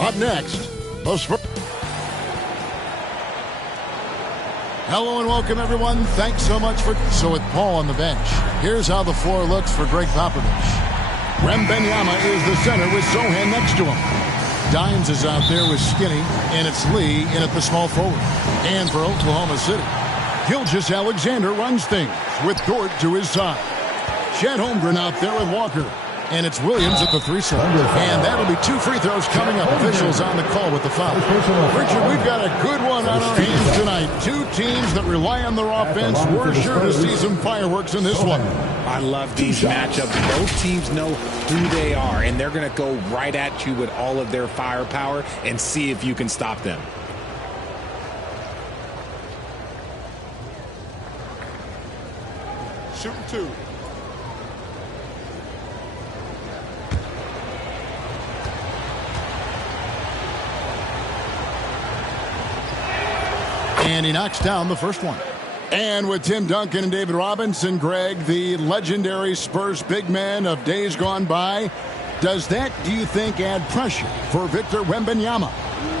Up next, the Spurs. Hello and welcome, everyone. Thanks so much for... So with Paul on the bench, here's how the floor looks for Greg Popovich. Wembanyama is the center with Sohan next to him. Dimes is out there with Skinny, and it's Lee in at the small forward. And for Oklahoma City, Gilgeous-Alexander runs things with Dort to his side. Chet Holmgren out there with Walker. And it's Williams at the 3 slot. And that'll be 2 free throws coming up. Officials on the call with the foul. Richard, we've got a good one on our hands tonight. 2 teams that rely on their offense. We're sure to see some fireworks in this one. I love these matchups. Both teams know who they are, and they're going to go right at you with all of their firepower and see if you can stop them. Shooting 2. And he knocks down the first one. And with Tim Duncan and David Robinson, Greg, the legendary Spurs big man of days gone by, does that, do you think, add pressure for Victor Wembanyama?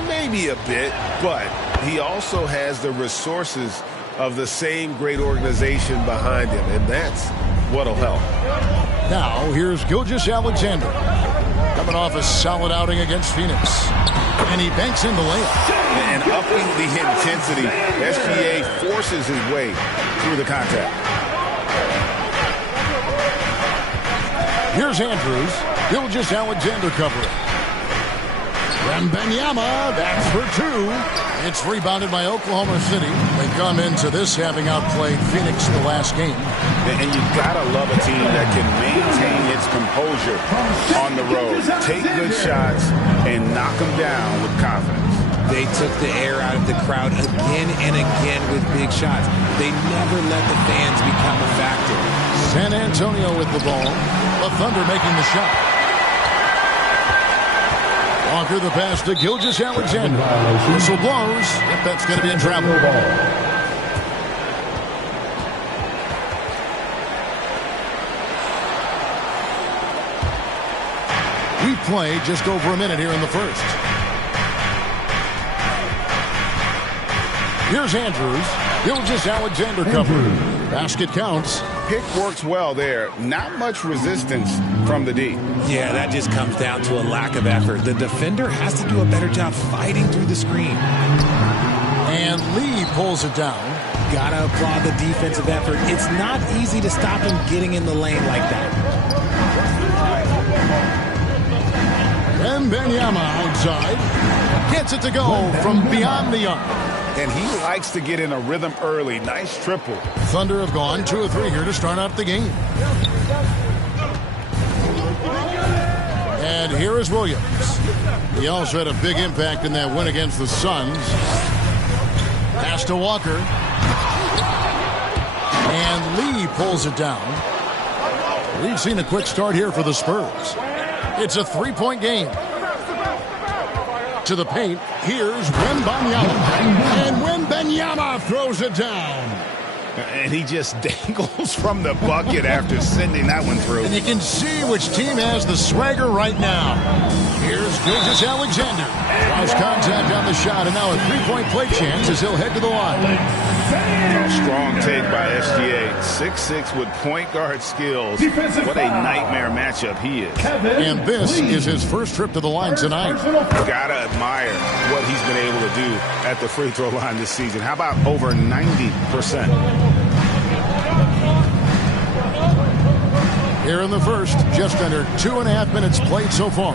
Maybe a bit, but he also has the resources of the same great organization behind him, and that's what'll help. Now, here's Gilgeous-Alexander, coming off a solid outing against Phoenix. And he banks in the layup. And upping the intensity, SGA forces his way through the contact. Here's Andrews. Gilgeous-Alexander covering. Wembanyama, that's for 2. It's rebounded by Oklahoma City. They come into this having outplayed Phoenix the last game. And you've got to love a team that can maintain its composure on the road. Take good shots and knock them down with confidence. They took the air out of the crowd again and again with big shots. They never let the fans become a factor. San Antonio with the ball. The Thunder making the shot. Walker the pass to Gilgeous-Alexander. Whistle blows. Yep, that's going to be in trouble. We play just over a minute here in the first. Here's Andrews. Gilgeous-Alexander covered. Basket counts. Pick works well there. Not much resistance from the D. Yeah, that just comes down to a lack of effort. The defender has to do a better job fighting through the screen. And Lee pulls it down. Gotta applaud the defensive effort. It's not easy to stop him getting in the lane like that. Wembanyama outside. Gets it to go from beyond the arc. And he likes to get in a rhythm early. Nice triple. Thunder have gone 2 of 3 here to start out the game. And here is Williams. He also had a big impact in that win against the Suns. Pass to Walker. And Lee pulls it down. We've seen a quick start here for the Spurs. It's a 3-point game. To the paint, here's Wembanyama. And Wembanyama throws it down. And he just dangles from the bucket after sending that one through. And you can see which team has the swagger right now. Here's Gilgeous-Alexander. Draws contact on the shot, and now a 3-point play chance as he'll head to the line. Strong take by SGA. 6'6" with point guard skills. What a nightmare matchup he is. And this is his first trip to the line tonight. Gotta admire what he's been able to do at the free throw line this season. How about over 90%? Here in the first, just under 2.5 minutes played so far.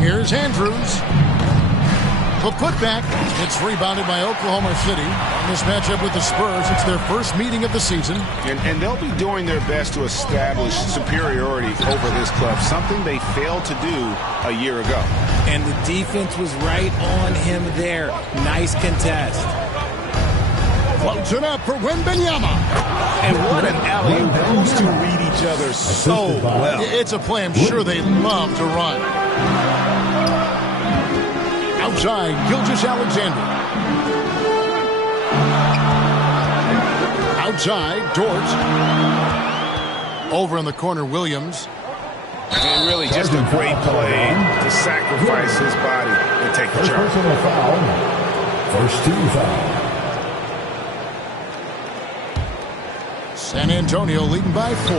Here's Andrews. The putback. It's rebounded by Oklahoma City. On this matchup with the Spurs, it's their first meeting of the season. And they'll be doing their best to establish superiority over this club, something they failed to do a year ago. And the defense was right on him there. Nice contest. Floats it up for Wembanyama. And what an alley-oop. Those two read each other so well. It's a play I'm sure they love to run. Outside, Gilgeous-Alexander. Outside, Dort. Over in the corner, Williams. And really just a great play to sacrifice his body and take the charge. First team foul. San Antonio leading by 4.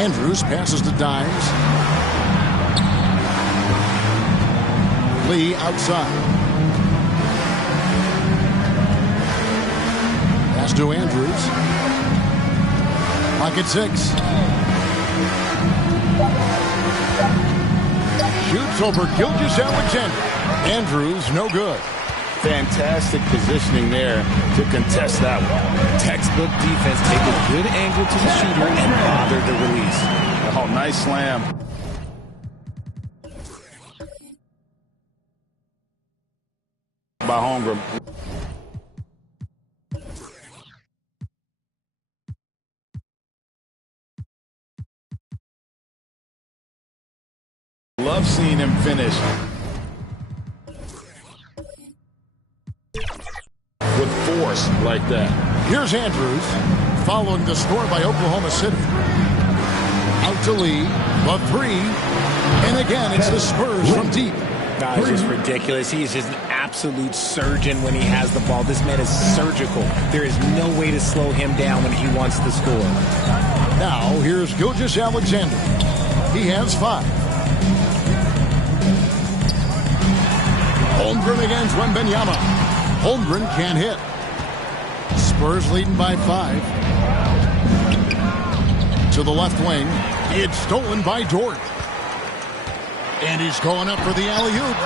Andrews passes to Dimes. Lee outside. Pass to Andrews. Pocket 6. Shoots over Gilgeous-Alexander. Andrews, no good. Fantastic positioning there to contest that one. Textbook defense. Take a good angle to the shooter and bother the release. Oh, nice slam. By Holmgren. Love seeing him finish with force like that. Here's Andrews, following the score by Oklahoma City. Out to Lee, the 3, and again it's the Spurs from deep. That is just ridiculous. He is just an absolute surgeon when he has the ball. This man is surgical. There is no way to slow him down when he wants to score. Now here's Gilgeous-Alexander. He has 5. Holmgren against Wembanyama. Holmgren can't hit. Spurs leading by 5. To the left wing. It's stolen by Dort. And he's going up for the alley-oop.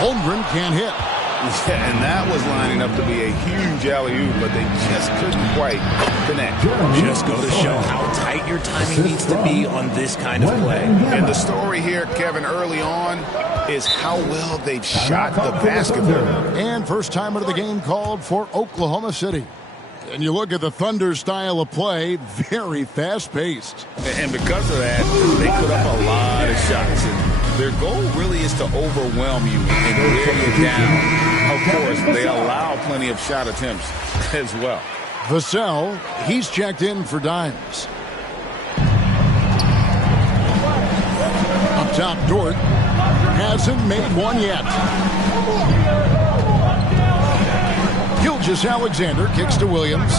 Holmgren can't hit. Yeah, and that was lining up to be a huge alley-oop, but they just couldn't quite connect. Just go to show how tight your timing needs to be on this kind of play. And the story here, Kevin, early on is how well they've shot the basketball. And first time out of the game called for Oklahoma City. And you look at the Thunder style of play, very fast-paced. And because of that, they put up a lot of shots. And their goal really is to overwhelm you and wear you down. Of course, they allow plenty of shot attempts as well. Vassell, he's checked in for Dimes. Up top, Dort hasn't made one yet. Gilgeous-Alexander kicks to Williams.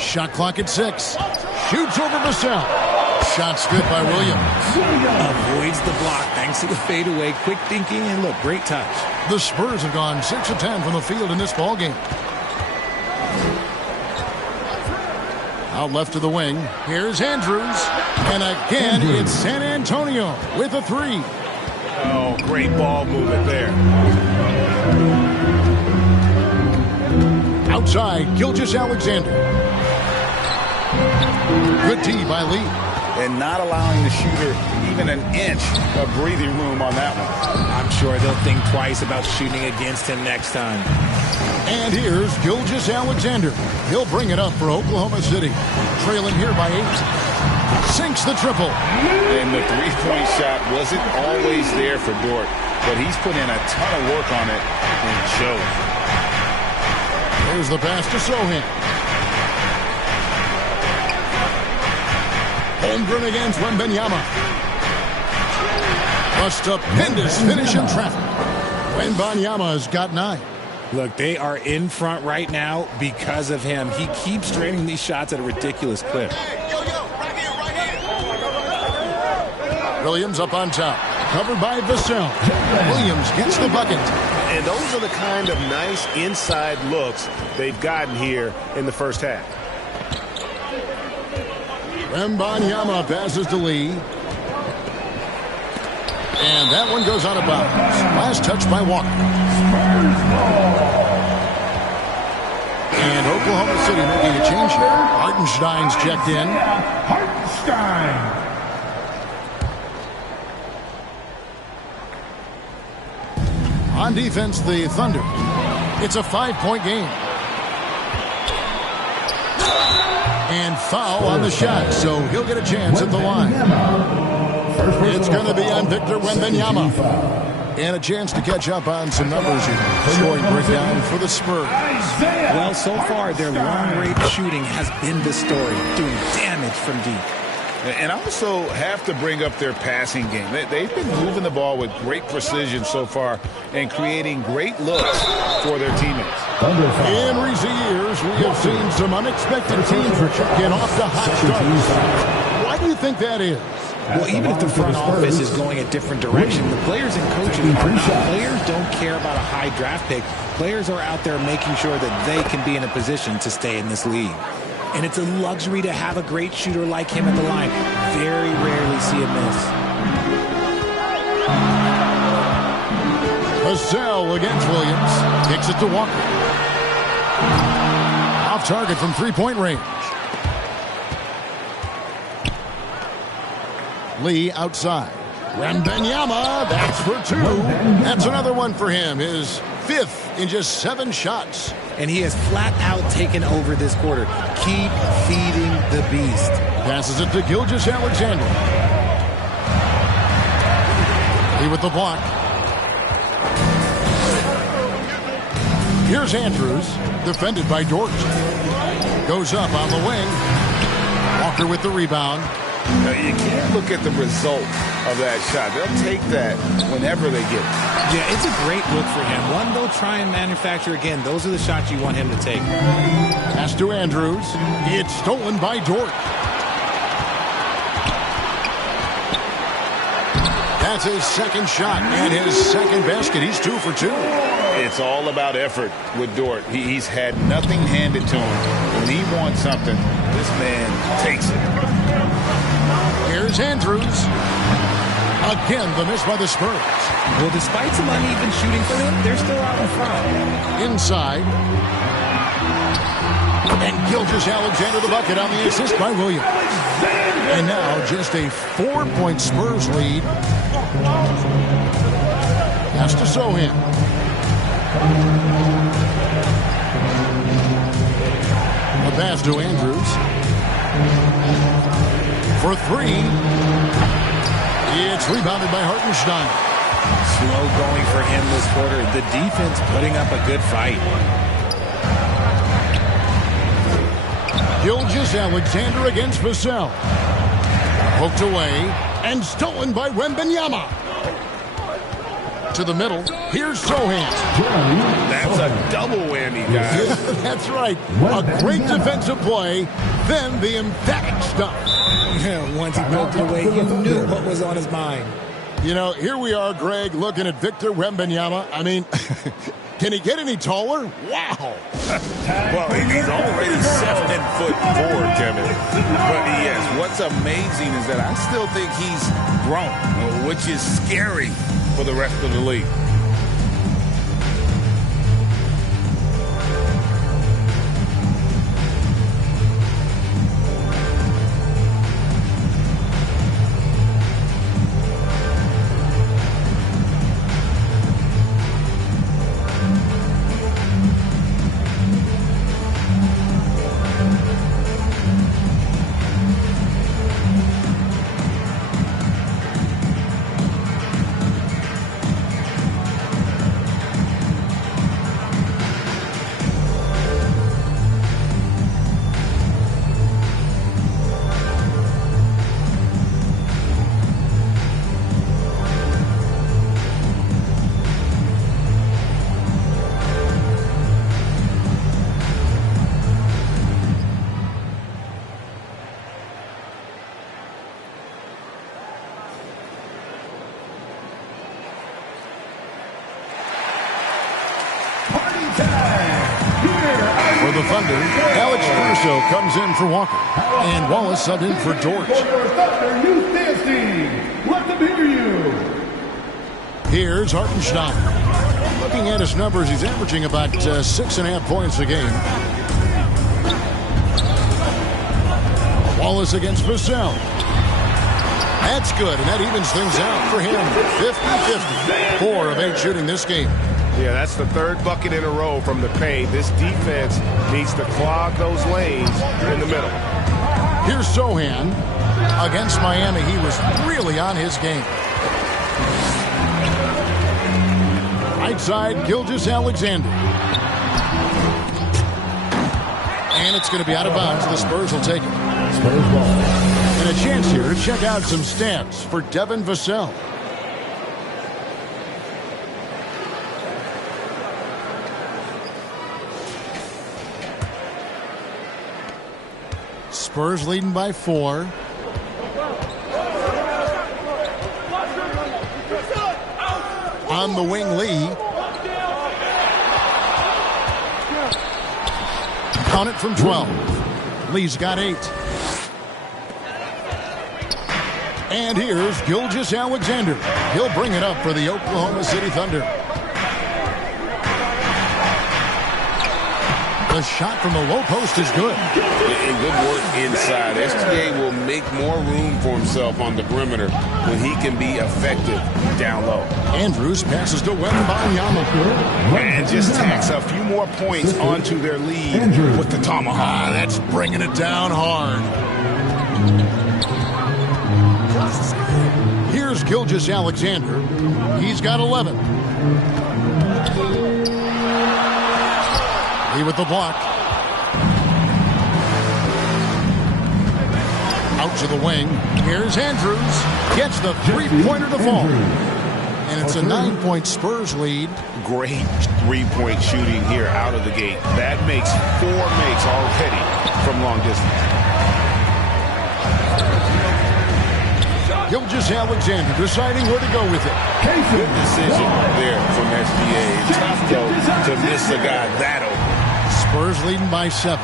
Shot clock at 6. Shoots over Vassell. Shot's good by Williams. Avoids the block thanks to the fadeaway. Quick thinking, and look, great touch. The Spurs have gone 6 of 10 from the field in this ballgame. Out left to the wing. Here's Andrews. And again, it's San Antonio with a 3. Oh, great ball movement there. Outside, Gilgeous-Alexander. Good D by Lee. And not allowing the shooter even an inch of breathing room on that one. I'm sure they'll think twice about shooting against him next time. And here's Gilgeous-Alexander. He'll bring it up for Oklahoma City. Trailing here by 8. Sinks the triple. And the three-point shot wasn't always there for Dort, but he's put in a ton of work on it and showed. Here's the pass to Sohan. Holmgren against Wembanyama. A stupendous finish in traffic. Wembanyama's got 9. Look, they are in front right now because of him. He keeps draining these shots at a ridiculous clip. Williams up on top. Covered by Vassell. Williams gets the bucket. And those are the kind of nice inside looks they've gotten here in the first half. Wembanyama passes to Lee. And that one goes out of bounds. Last touch by Walker. And Oklahoma City making a change here. Hartenstein's checked in. Hartenstein. On defense, the Thunder. It's a 5-point game. And foul on the shot, so he'll get a chance at the line. It's going to be on Victor Wembanyama. And a chance to catch up on some numbers here. Scoring breakdown for the Spurs. Well, so far, their long-range shooting has been the story, doing damage from deep. And also have to bring up their passing game. They've been moving the ball with great precision so far and creating great looks for their teammates. In recent years, we have seen some unexpected teams get off to hot starts. Why do you think that is? Well, even if the front office is going a different direction, the players and coaches are not. Players don't care about a high draft pick. Players are out there making sure that they can be in a position to stay in this league. And it's a luxury to have a great shooter like him at the line. Very rarely see a miss. Vassell against Williams. Kicks it to Walker. Off target from three-point range. Lee outside. Wembanyama, that's for two. That's another one for him. His fifth in just 7 shots. And he has flat out taken over this quarter. Keep feeding the beast. Passes it to Gilgeous-Alexander. Lee with the block. Here's Andrews, defended by Dort. Goes up on the wing. Walker with the rebound. Now, you can't look at the result of that shot. They'll take that whenever they get it. Yeah, it's a great look for him. One they'll try and manufacture again. Those are the shots you want him to take. Pass to Andrews. It's stolen by Dort. That's his second shot and his second basket. He's 2 for 2. It's all about effort with Dort. He's had nothing handed to him. When he wants something, this man takes it. Here's Andrews. Again, the miss by the Spurs. Well, despite some uneven shooting for them, they're still out in front. Inside. And Gilgeous-Alexander the bucket on the assist by Williams. And now just a 4-point Spurs lead. Pass to Sohan. The pass to Andrews. For 3. It's rebounded by Hartenstein. Slow going for him this quarter. The defense putting up a good fight. Gilgeous-Alexander against Vassell. Poked away and stolen by Wembanyama. To the middle. Here's Sohan. That's a double whammy, guys. That's right. A great defensive play, then the emphatic stuff. Yeah, once he poked it away, you knew what was on his mind. You know, here we are, Greg, looking at Victor Wembanyama. I mean, can he get any taller? Wow. Well, he's already 7'4", Kevin. But yes, what's amazing is that I still think he's grown, which is scary for the rest of the league. For the Thunder, Alex Caruso comes in for Walker. And Wallace subbed in for Dort. Let them hear you. Here's Hartenstein. Looking at his numbers, he's averaging about 6.5 points a game. Wallace against Vassell. That's good, and that evens things out for him. 50-50. 4 of 8 shooting this game. Yeah, that's the third bucket in a row from the paint. This defense needs to clog those lanes in the middle. Here's Sohan. Against Miami, he was really on his game. Right side, Gilgeous-Alexander. And it's going to be out of bounds. The Spurs will take it. And a chance here check out some stats for Devin Vassell. Spurs leading by 4. On the wing, Lee. Count it from 12. Lee's got 8. And here's Gilgeous-Alexander. He'll bring it up for the Oklahoma City Thunder. The shot from the low post is good. And good work inside. SGA will make more room for himself on the perimeter when he can be effective down low. Andrews passes to Wembanyama. And just tacks a few more points onto their lead with the tomahawk. That's bringing it down hard. Here's Gilgeous-Alexander. He's got 11. Lee with the block. Out to the wing. Here's Andrews. Gets the three-pointer to fall. And it's a 9-point Spurs lead. Great three-point shooting here out of the gate. That makes 4 makes already from long distance. Gilgeous-Alexander deciding where to go with it. Good decision there from SGA. Tough, though, to miss a guy that open. Spurs leading by 7.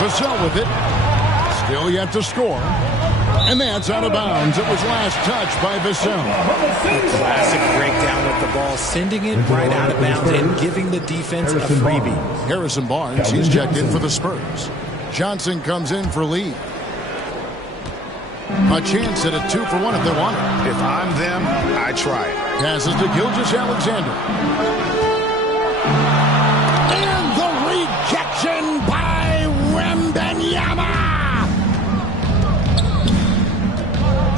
Vassell with it. Still yet to score. And that's out of bounds. It was last touched by Vassell. A classic breakdown with the ball, sending it right out of bounds and giving the defense a freebie. Harrison Barnes, he's checked in for the Spurs. Johnson comes in for Lee. A chance at a 2-for-1 if they want it. If I'm them, I try it. Passes to Gilgeous-Alexander. And the rejection by Wembanyama.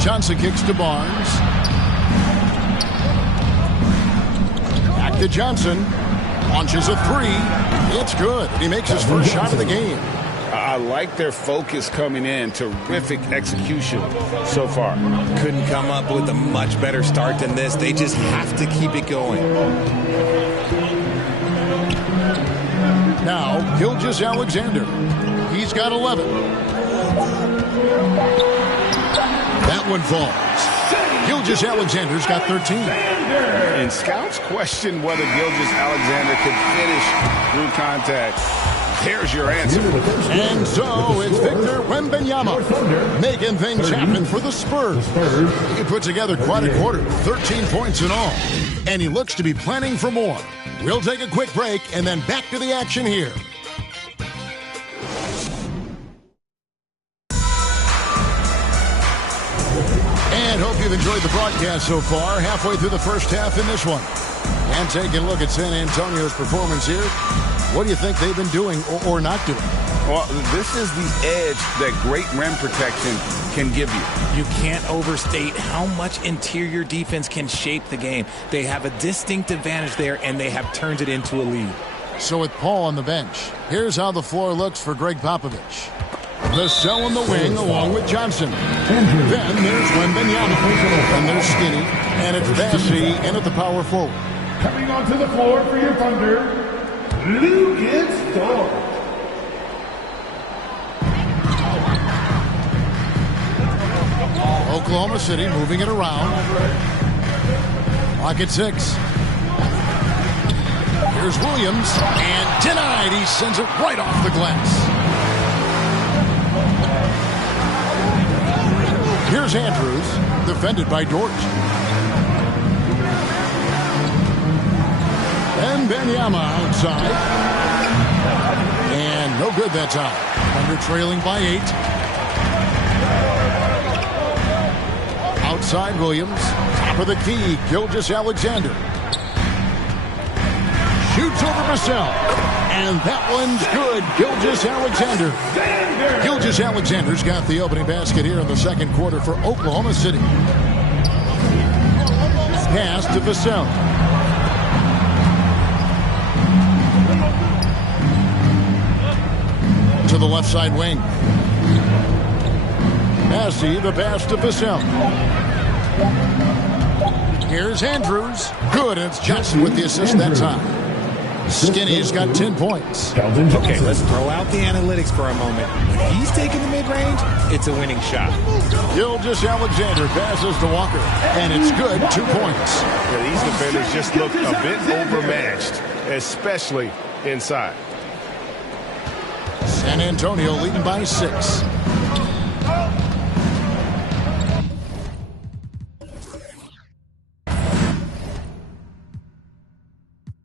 Johnson kicks to Barnes. Back to Johnson. Launches a 3. It's good. He makes his first shot of the game. I like their focus coming in. Terrific execution so far. Couldn't come up with a much better start than this. They just have to keep it going. Now, Gilgeous-Alexander. He's got 11. That one falls. Gilgeous-Alexander's got 13. And scouts question whether Gilgeous-Alexander could finish through contact. Here's your answer. And so it's Victor Wembanyama making things happen for the Spurs. He put together quite a quarter, 13 points in all. And he looks to be planning for more. We'll take a quick break and then back to the action here. And hope you've enjoyed the broadcast so far. Halfway through the first half in this one. And taking a look at San Antonio's performance here. What do you think they've been doing or not doing? Well, this is the edge that great rim protection can give you. You can't overstate how much interior defense can shape the game. They have a distinct advantage there, and they have turned it into a lead. So with Paul on the bench, here's how the floor looks for Greg Popovich. Vassell in the wing along with Johnson. Then there's Wembanyama. And there's Skinny. And it's Bassey in at the power forward. Coming onto the floor for your Thunder, Lucas Dort. Oklahoma City moving it around. Clock at 6. Here's Williams. And denied. He sends it right off the glass. Here's Andrews. Defended by Dort. And Wembanyama outside. And no good that time. Thunder trailing by 8. Outside Williams. Top of the key. Gilgeous-Alexander. Shoots over Vassell. And that one's good. Gilgeous-Alexander. Gilgeous-Alexander's got the opening basket here in the second quarter for Oklahoma City. Pass to Vassell. To the the left side wing. Massey, the pass to Vassell. Here's Andrews. Good, and it's Johnson with the assist that time. Skinny's got 10 points. Okay, let's throw out the analytics for a moment. When he's taking the mid-range, it's a winning shot. Gilgeous-Alexander passes to Walker, and it's good, 2 points. Yeah, these defenders just look a bit overmatched, especially inside. San Antonio leading by 6.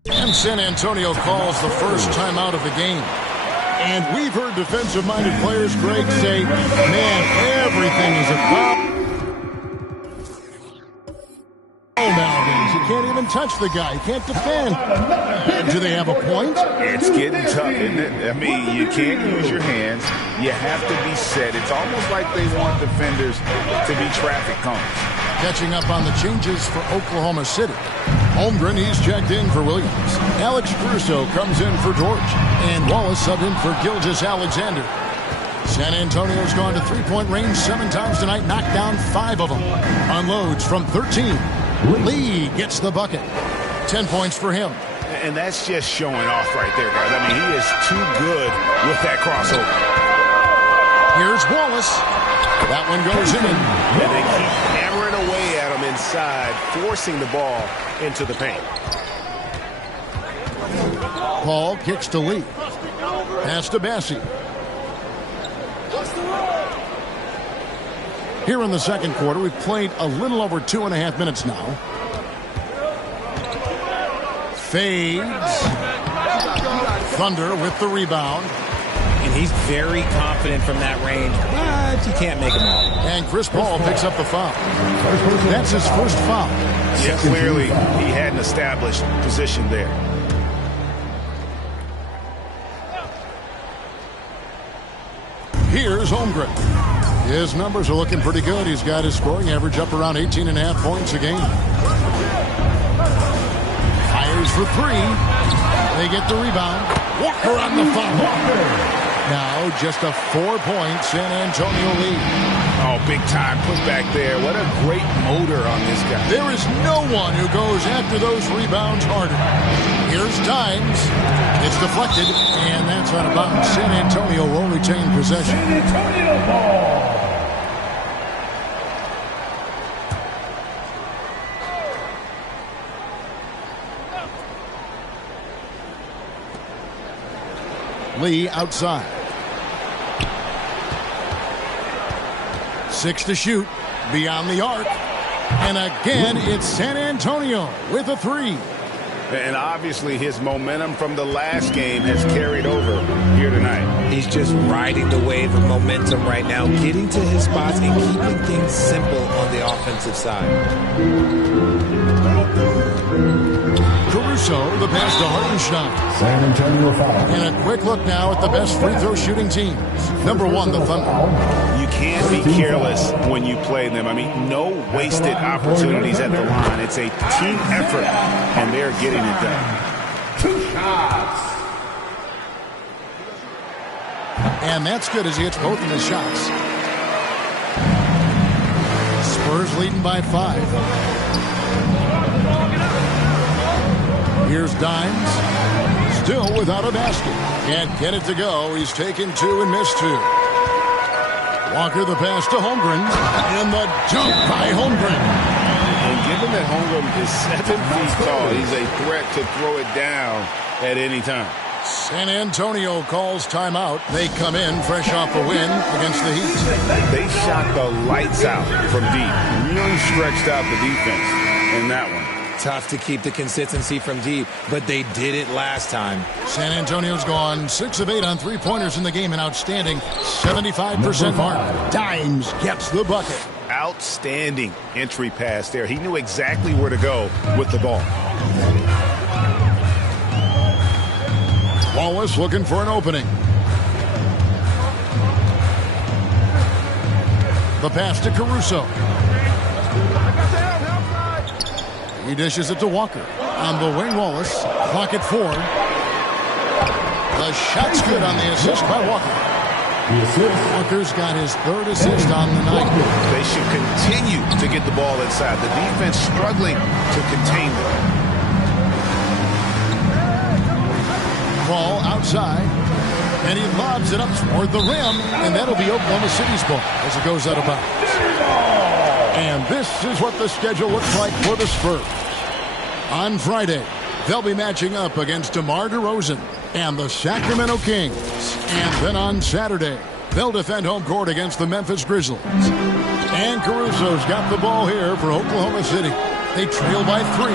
And San Antonio calls the first timeout of the game. And we've heard defensive-minded players, Greg, say, man, everything is a foul. Oh, nowadays, you can't even touch the guy. You can't defend. Do they have a point? It's getting tough, isn't it? I mean, you can't use your hands. You have to be set. It's almost like they want defenders to be traffic cones. Catching up on the changes for Oklahoma City. Holmgren, he's checked in for Williams. Alex Caruso comes in for George. And Wallace subbed in for Gilgeous-Alexander. San Antonio's gone to three-point range 7 times tonight, knocked down 5 of them. Unloads from 13. Lee gets the bucket. 10 points for him. And that's just showing off right there, guys. I mean, he is too good with that crossover. Here's Wallace. That one goes in. And they keep hammering away at him inside, forcing the ball into the paint. Paul kicks to Lee. Pass to Bassey. Here in the second quarter, we've played a little over 2.5 minutes now. Fades. Thunder with the rebound. And he's very confident from that range, but you can't make him all. And Chris Paul picks up the foul. That's his first foul. Yeah, clearly he had an established position there. Here's Holmgren. His numbers are looking pretty good. He's got his scoring average up around 18.5 points a game. Fires for 3. They get the rebound. Walker on the foul. Now just a 4-point San Antonio lead. Oh, big time put back there. What a great motor on this guy. There is no one who goes after those rebounds harder. Here's Dimes. It's deflected, and that's out of bounds. San Antonio will retain possession. San Antonio ball. Lee outside. 6 to shoot. Beyond the arc. And again, it's San Antonio with a 3. And obviously his momentum from the last game has carried over here tonight. He's just riding the wave of momentum right now, getting to his spots and keeping things simple on the offensive side. Caruso, the pass to Hartenstein. San Antonio foul. And a quick look now at the best free throw shooting teams. Number 1, the Thunder. You can't be careless when you play them. I mean, no wasted opportunities at the line. It's a team effort, and they're getting it done. 2 shots. And that's good as he hits both of his shots. Spurs leading by 5. Here's Dimes. Still without a basket. Can't get it to go. He's taken 2 and missed 2. Walker the pass to Holmgren. And the jump by Holmgren. And given that Holmgren is 7 feet tall, he's a threat to throw it down at any time. San Antonio calls timeout. They come in fresh off a win against the Heat. They shot the lights out from deep. Really stretched out the defense in that one. Tough to keep the consistency from deep, but they did it last time. San Antonio's gone 6 of 8 on three-pointers in the game, an outstanding 75% mark. Dimes gets the bucket. Outstanding entry pass there. He knew exactly where to go with the ball. Wallace looking for an opening. The pass to Caruso. He dishes it to Walker. On the wing, Wallace. Clock at 4. The shot's good on the assist by Walker. Walker's got his third assist on the night. They should continue to get the ball inside. The defense struggling to contain them. Ball outside, and he lobs it up toward the rim, and that'll be Oklahoma City's ball as it goes out of bounds. And this is what the schedule looks like for the Spurs. On Friday, they'll be matching up against DeMar DeRozan and the Sacramento Kings. And then on Saturday, they'll defend home court against the Memphis Grizzlies. And Caruso's got the ball here for Oklahoma City. They trail by 3.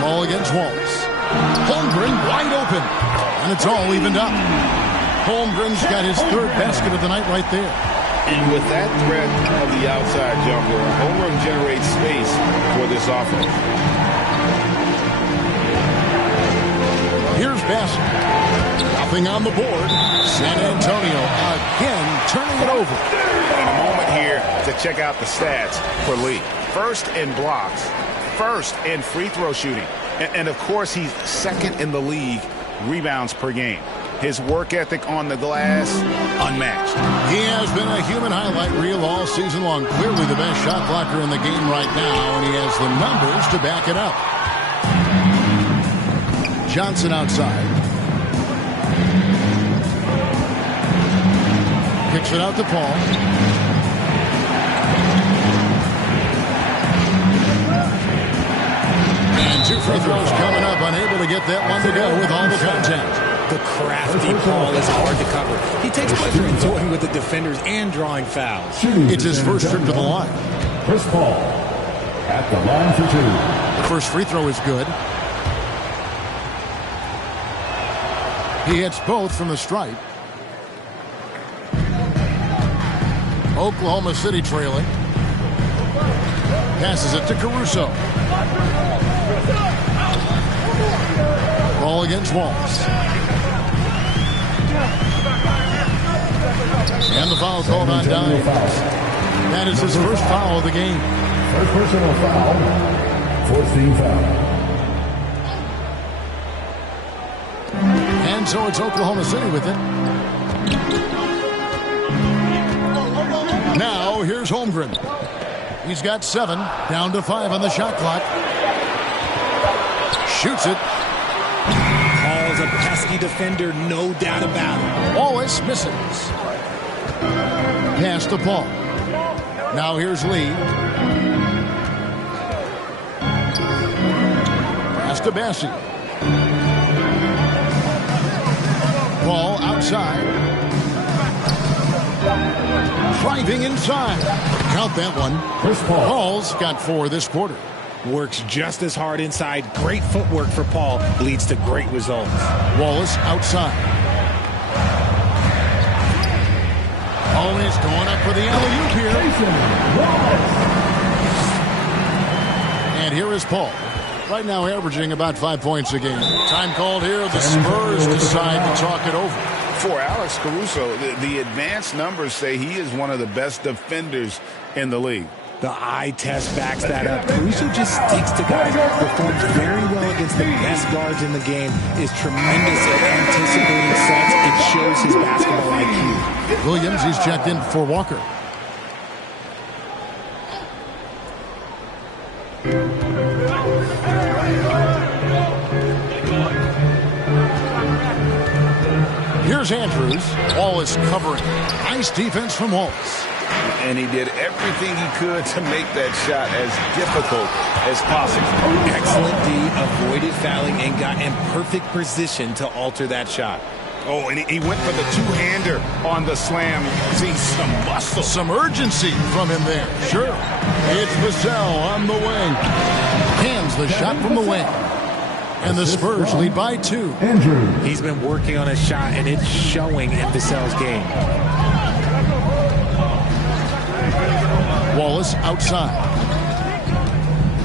Ball against Wallace. Holmgren wide open. And it's all evened up. Holmgren's got his third basket of the night right there. And with that threat of the outside jumper, Holmgren generates space for this offense. Here's Bassett. Nothing on the board. San Antonio again turning it over. And a moment here to check out the stats for Lee. First in blocks. First in free throw shooting. And of course, he's second in the league rebounds per game. His work ethic on the glass, unmatched. He has been a human highlight reel all season long. Clearly the best shot blocker in the game right now, and he has the numbers to back it up. Johnson outside. Kicks it out to Paul. And 2 free throws coming up. Unable to get that one to go with all the contact. The crafty Paul is hard to cover. He takes pleasure in toying with the defenders and drawing fouls. It's his first trip to the line. Chris Paul at the line for 2. The first free throw is good. He hits both from the stripe. Oklahoma City trailing. Passes it to Caruso. Ball against Wallace. And the foul called on Dime. That is his first foul of the game. First personal foul. 4th team foul. And so it's Oklahoma City with it. Now here's Holmgren. He's got 7, down to 5 on the shot clock. Shoots it. Paul's a pesky defender, no doubt about it. Wallace misses. Pass to Paul. Now here's Lee. Pass to Bassett. Paul outside. Driving inside. Count that one. Paul's got 4 this quarter. Works just as hard inside. Great footwork for Paul. Leads to great results. Wallace outside. Oh, he's going up for the alley-oop here. And here is Paul. Right now averaging about 5 points a game. Time called here. The Spurs decide to talk it over. For Alex Caruso, the advanced numbers say he is one of the best defenders in the league. The eye test backs that up. Caruso just sticks to guys, performs very well against the best guards in the game, is tremendous at anticipating sets. It shows his basketball IQ. Williams, he's checked in for Walker. Here's Andrews. Wallace covering. Nice defense from Wallace. And he did everything he could to make that shot as difficult as possible. Excellent D, avoided fouling, and got in perfect position to alter that shot. Oh, and he went for the two-hander on the slam. See some muscle. Some urgency from him there. Sure. It's Vassell on the wing. Hands the shot from the wing. And the Spurs lead by 2. He's been working on a shot, and it's showing in Vassell's game. Wallace outside.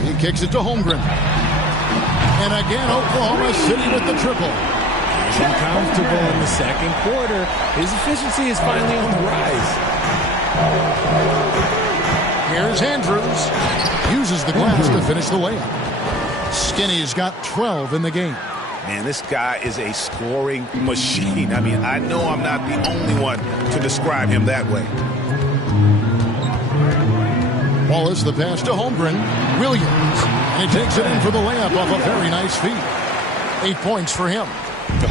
He kicks it to Holmgren. And again, Oklahoma City with the triple. He's comfortable in the second quarter. His efficiency is finally on the rise. Here's Andrews. Uses the glass to finish the layup. Skinny's got 12 in the game. Man, this guy is a scoring machine. I mean, I know I'm not the only one to describe him that way. Wallace, the pass to Holmgren. Williams. And he takes it in for the layup off a very nice feed. 8 points for him.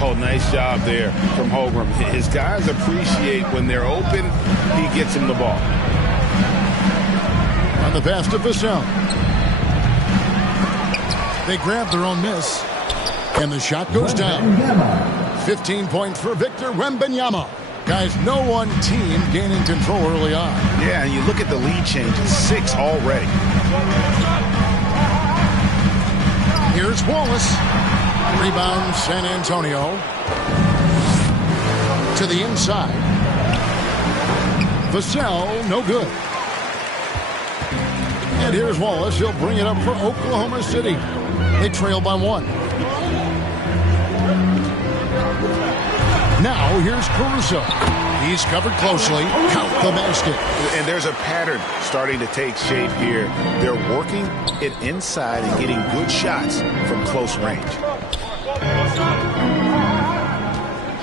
Oh, nice job there from Holmgren. His guys appreciate when they're open, he gets him the ball. On the pass to Vassell. They grab their own miss. And the shot goes down. 15 points for Victor Wembanyama. Guys, no one team gaining control early on. Yeah, and you look at the lead change. It's 6 already. Here's Wallace. Rebound San Antonio. To the inside. Vassell, no good. And here's Wallace. He'll bring it up for Oklahoma City. They trail by 1. Now here's Caruso. He's covered closely. Count the basket. And there's a pattern starting to take shape here. They're working it inside and getting good shots from close range.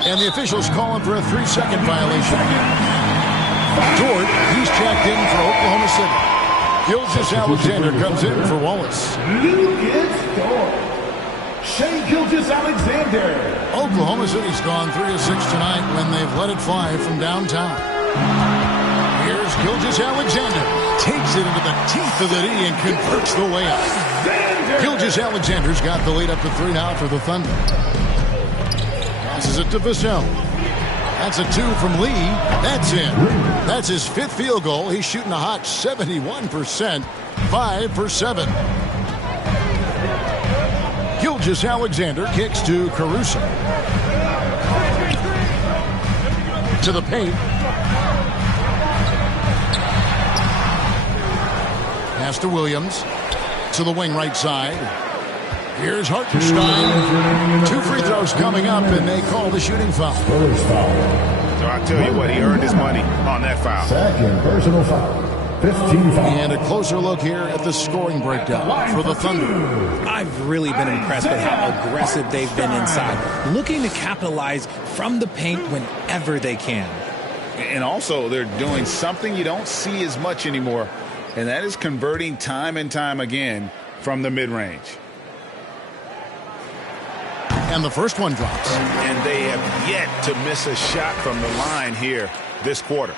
And the officials calling for a 3-second violation. Dort, he's checked in for Oklahoma City. Gilgeous-Alexander comes in for Wallace. Lucas Dort. Shai Gilgeous-Alexander. Oklahoma City's gone 3 of 6 tonight when they've let it fly from downtown. Here's Gilgeous-Alexander. Takes it into the teeth of the D and converts the layup. Gilgeous-Alexander's got the lead up to 3 now for the Thunder. Passes it to Vassell. That's a 2 from Lee. That's in. That's his 5th field goal. He's shooting a hot 71%. 5 for 7. Gilgeous-Alexander kicks to Caruso. To the paint. Pass to Williams. To the wing right side. Here's Hartenstein. 2 free throws coming up, and they call the shooting foul. So I tell you what, he earned his money on that foul. Second personal foul. 15 foul. And a closer look here at the scoring breakdown for the Thunder. I've really been impressed with how aggressive they've been inside, looking to capitalize from the paint whenever they can. And also, they're doing something you don't see as much anymore, and that is converting time and time again from the mid-range. And the first one drops. And they have yet to miss a shot from the line here this quarter.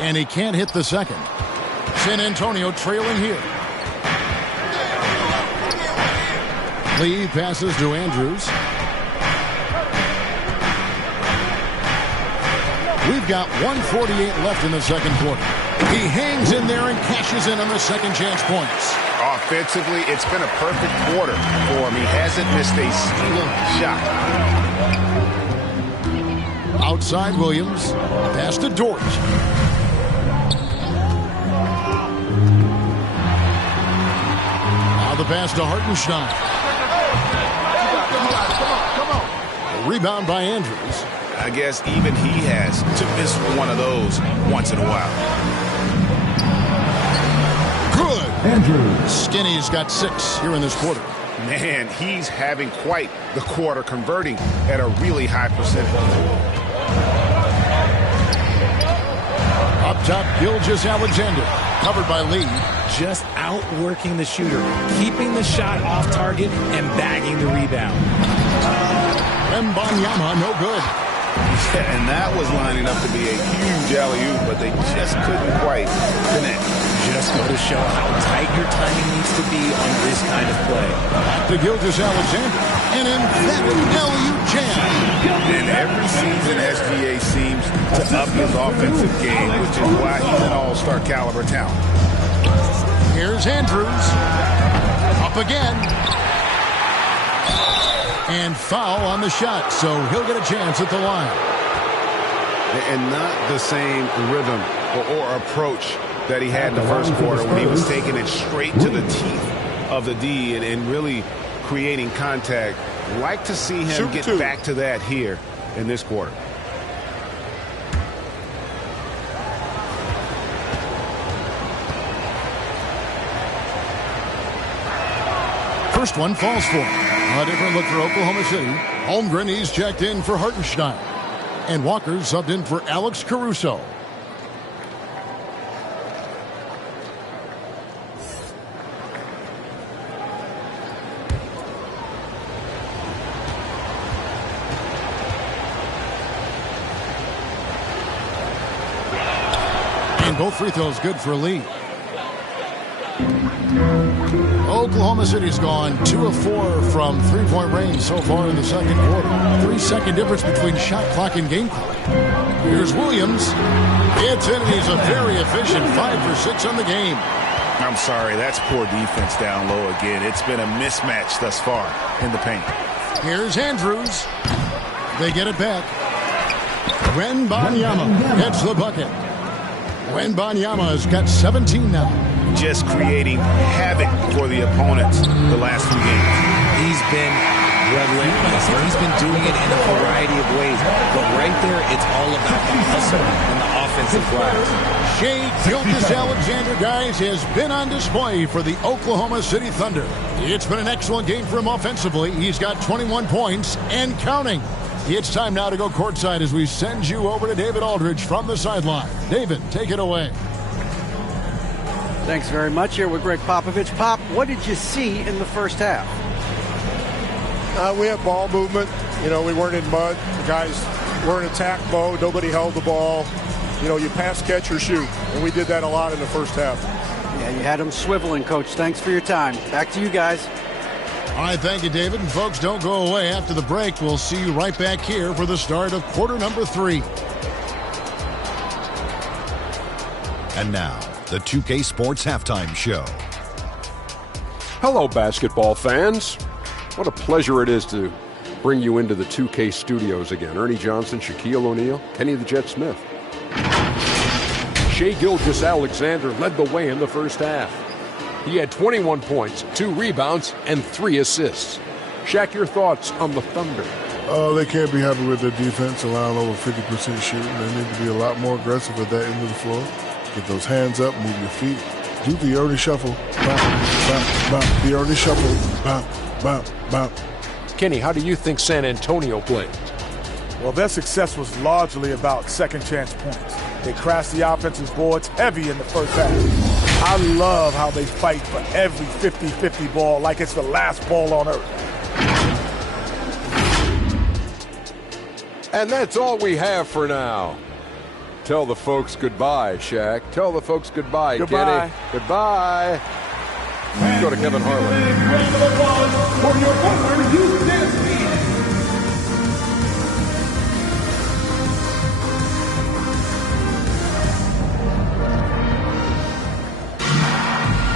And he can't hit the second. San Antonio trailing here. Lee passes to Andrews. We've got 1:48 left in the second quarter. He hangs in there and cashes in on the second chance points. Offensively, it's been a perfect quarter for him. He hasn't missed a single shot. Outside Williams. Pass to Dort. Now the pass to Hartenstein. Rebound by Andrews. I guess even he has to miss one of those once in a while. Good. Andrews. Skinny's got 6 here in this quarter. Man, he's having quite the quarter, converting at a really high percentage. Up top, Gilgeous-Alexander. Covered by Lee. Just outworking the shooter, keeping the shot off target and bagging the rebound. Wembanyama, no good. Yeah, and that was lining up to be a huge alley-oop, but they just couldn't quite connect. Just go to show how tight your timing needs to be on this kind of play. To Gilgeous-Alexander. An emphatic alley-oop jam. And every season, SGA seems to up his offensive game, which is why he's an all-star caliber talent. Here's Andrews. Up again. And foul on the shot, so he'll get a chance at the line. And not the same rhythm or approach that he had in the first quarter when he was taking it straight to the teeth of the D and really creating contact. Like to see him get back to that here in this quarter. First one falls for him. A different look for Oklahoma City. Holmgren, he's checked in for Hartenstein. And Walker subbed in for Alex Caruso. And both free throws good for Lee. Oklahoma City's gone 2 of 4 from three-point range so far in the second quarter. 3-second difference between shot clock and game clock. Here's Williams. It's in, and he's a very efficient 5 for 6 on the game. I'm sorry, that's poor defense down low again. It's been a mismatch thus far in the paint. Here's Andrews. They get it back. Wembanyama gets the bucket. Wembanyama has got 17 now. Just creating havoc for the opponents the last 2 games. He's been relentless. He's been doing it in a variety of ways. But right there, it's all about the hustle and the offensive glass. Shai Gilgeous-Alexander, guys, has been on display for the Oklahoma City Thunder. It's been an excellent game for him offensively. He's got 21 points and counting. It's time now to go courtside as we send you over to David Aldridge from the sideline. David, take it away. Thanks very much. Here with Greg Popovich. Pop, what did you see in the first half? We had ball movement. You know, we weren't in mud. The guys were in attack mode. Nobody held the ball. You know, you pass, catch, or shoot. And we did that a lot in the first half. Yeah, you had them swiveling, Coach. Thanks for your time. Back to you guys. All right, thank you, David. And folks, don't go away. After the break, we'll see you right back here for the start of quarter number 3. And now, the 2K Sports Halftime Show. Hello, basketball fans. What a pleasure it is to bring you into the 2K studios again. Ernie Johnson, Shaquille O'Neal, Kenny the Jet Smith. Shai Gilgeous-Alexander led the way in the first half. He had 21 points, 2 rebounds, and 3 assists. Shaq, your thoughts on the Thunder? They can't be happy with their defense, allowing over 50% shooting. They need to be a lot more aggressive at that end of the floor. Get those hands up, move your feet. Do the Ernie shuffle. Bop, bop, bop. The Ernie shuffle. Bop, bop, bop. Kenny, how do you think San Antonio played? Well, their success was largely about second chance points. They crashed the offensive boards heavy in the first half. I love how they fight for every 50-50 ball like it's the last ball on earth. And that's all we have for now. Tell the folks goodbye, Shaq. Tell the folks goodbye, goodbye. Kenny. Goodbye. Go to Kevin Harlan. Round of applause for your partner, Houston.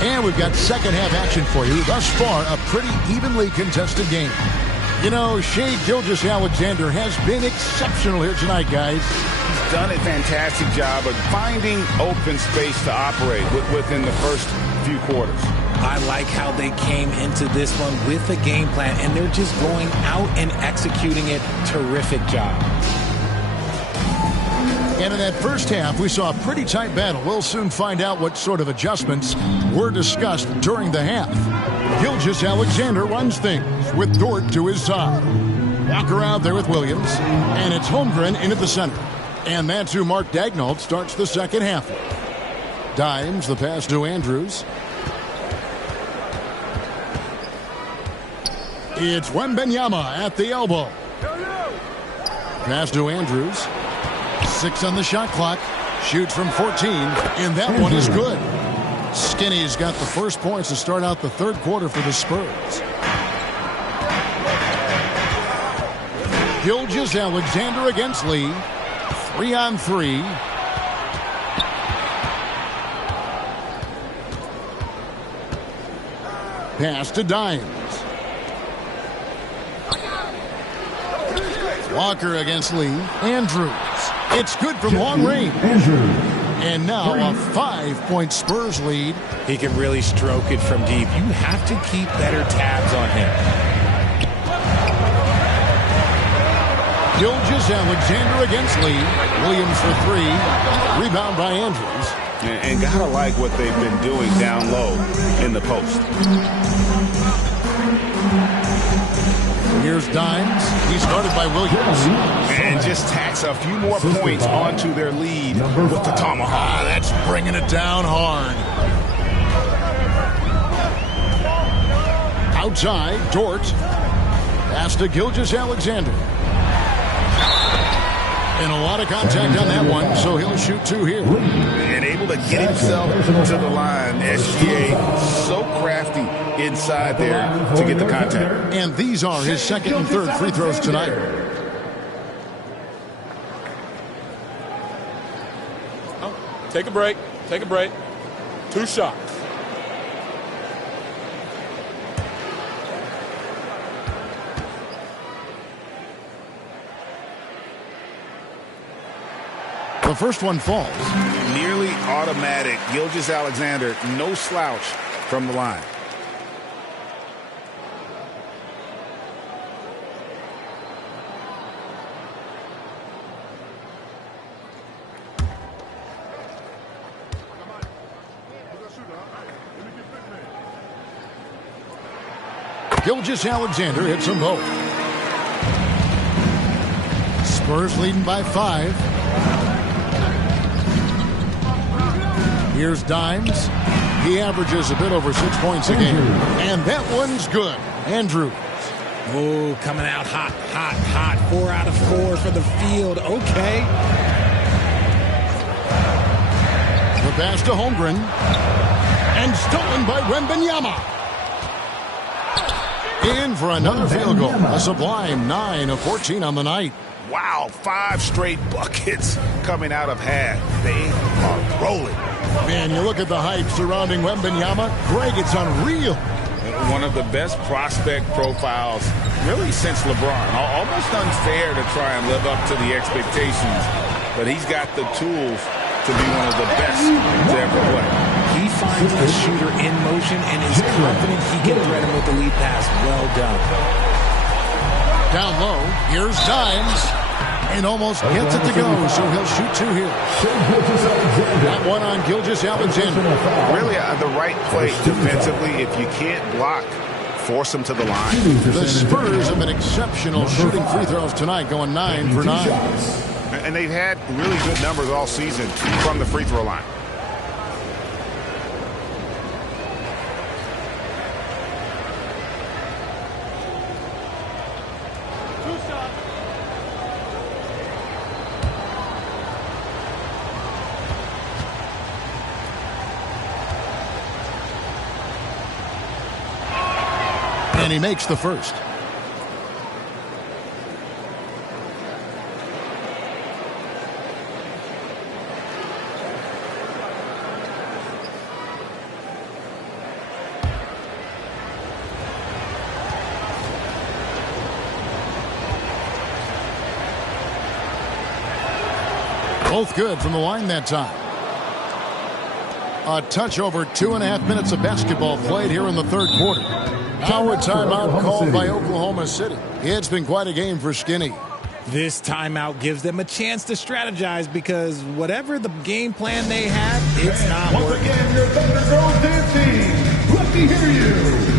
And we've got second half action for you. Thus far, a pretty evenly contested game. You know, Shai Gilgeous-Alexander has been exceptional here tonight, guys. He's done a fantastic job of finding open space to operate within the first few quarters. I like how they came into this one with a game plan, and they're just going out and executing it. Terrific job. And in that first half, we saw a pretty tight battle. We'll soon find out what sort of adjustments were discussed during the half. Gilgeous-Alexander runs things with Dort to his side. Walker out there with Williams, and it's Holmgren into the center. And that's who Mark Daigneault starts the second half with. Dimes, the pass to Andrews. It's Wembanyama at the elbow. Pass to Andrews. 6 on the shot clock. Shoots from 14, and that one is good. Skinny's got the first points to start out the third quarter for the Spurs. Gilgeous-Alexander against Lee. 3-on-3. Pass to Dimes. Walker against Lee. Andrews. It's good from long range. And now a 5-point Spurs lead. He can really stroke it from deep. You have to keep better tabs on him. Gilgeous-Alexander against Lee. Williams for 3. Rebound by Andrews. And gotta like what they've been doing down low in the post. Here's Dimes. He started by Williams. And just tacks a few more points onto their lead with the tomahawk. That's bringing it down hard. Outside, Dort. Pass to Gilgeous-Alexander. And a lot of contact on that one, so he'll shoot 2 here. And able to get himself to the line. SGA so crafty inside there to get the contact. And these are his second and third free throws tonight. Take a break. Take a break. 2 shots. The first one falls. Nearly automatic. Gilgeous-Alexander, no slouch from the line. Gilgeous-Alexander hits them both. Spurs leading by 5. Here's Dimes. He averages a bit over 6 points a game. And that one's good. Andrews. Oh, coming out hot, hot, hot. 4 out of 4 for the field. Okay. The pass to Holmgren. And stolen by Wembanyama. In for another field goal. A sublime 9 of 14 on the night. Wow, 5 straight buckets coming out of half. They are rolling. Man, you look at the hype surrounding Wembanyama. Greg, it's unreal. One of the best prospect profiles really since LeBron. Almost unfair to try and live up to the expectations, but he's got the tools to be one of the best to ever play. He finds a shooter in motion and is confident he can thread him with the lead pass. Well done. Down low, here's Dimes. And almost gets it to go, so he'll shoot 2 here. That one on Gilgeous-Alexander. Really the right play defensively. If you can't block, force him to the line. The Spurs have been exceptional shooting free throws tonight, going 9 for 9. And they've had really good numbers all season from the free throw line. And he makes the first. Both good from the line that time. A touch over 2.5 minutes of basketball played here in the third quarter. Now a timeout called by Oklahoma City. It's been quite a game for Skinny. This timeout gives them a chance to strategize because whatever the game plan they have, it's not working. Once again, your Thunder Girls dancing. Let me hear you.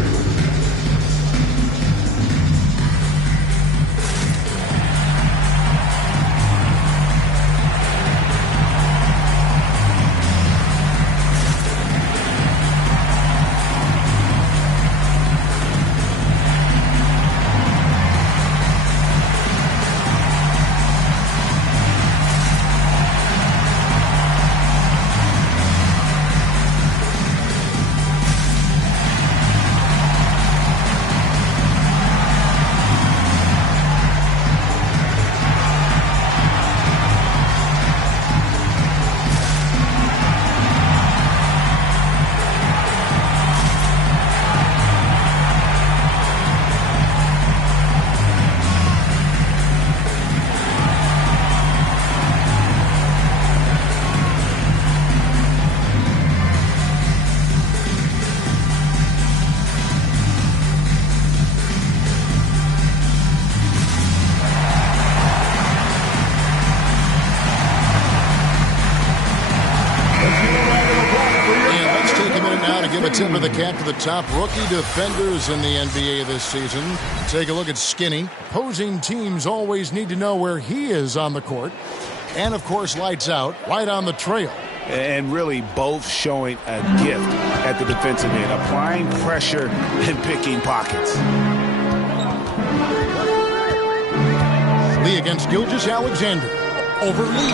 give a tip of the cap to the top rookie defenders in the NBA this season. Take a look at Skinny. Opposing teams always need to know where he is on the court. And, of course, lights out, right on the trail. And really both showing a gift at the defensive end, applying pressure and picking pockets. Lee against Gilgeous-Alexander. Over Lee.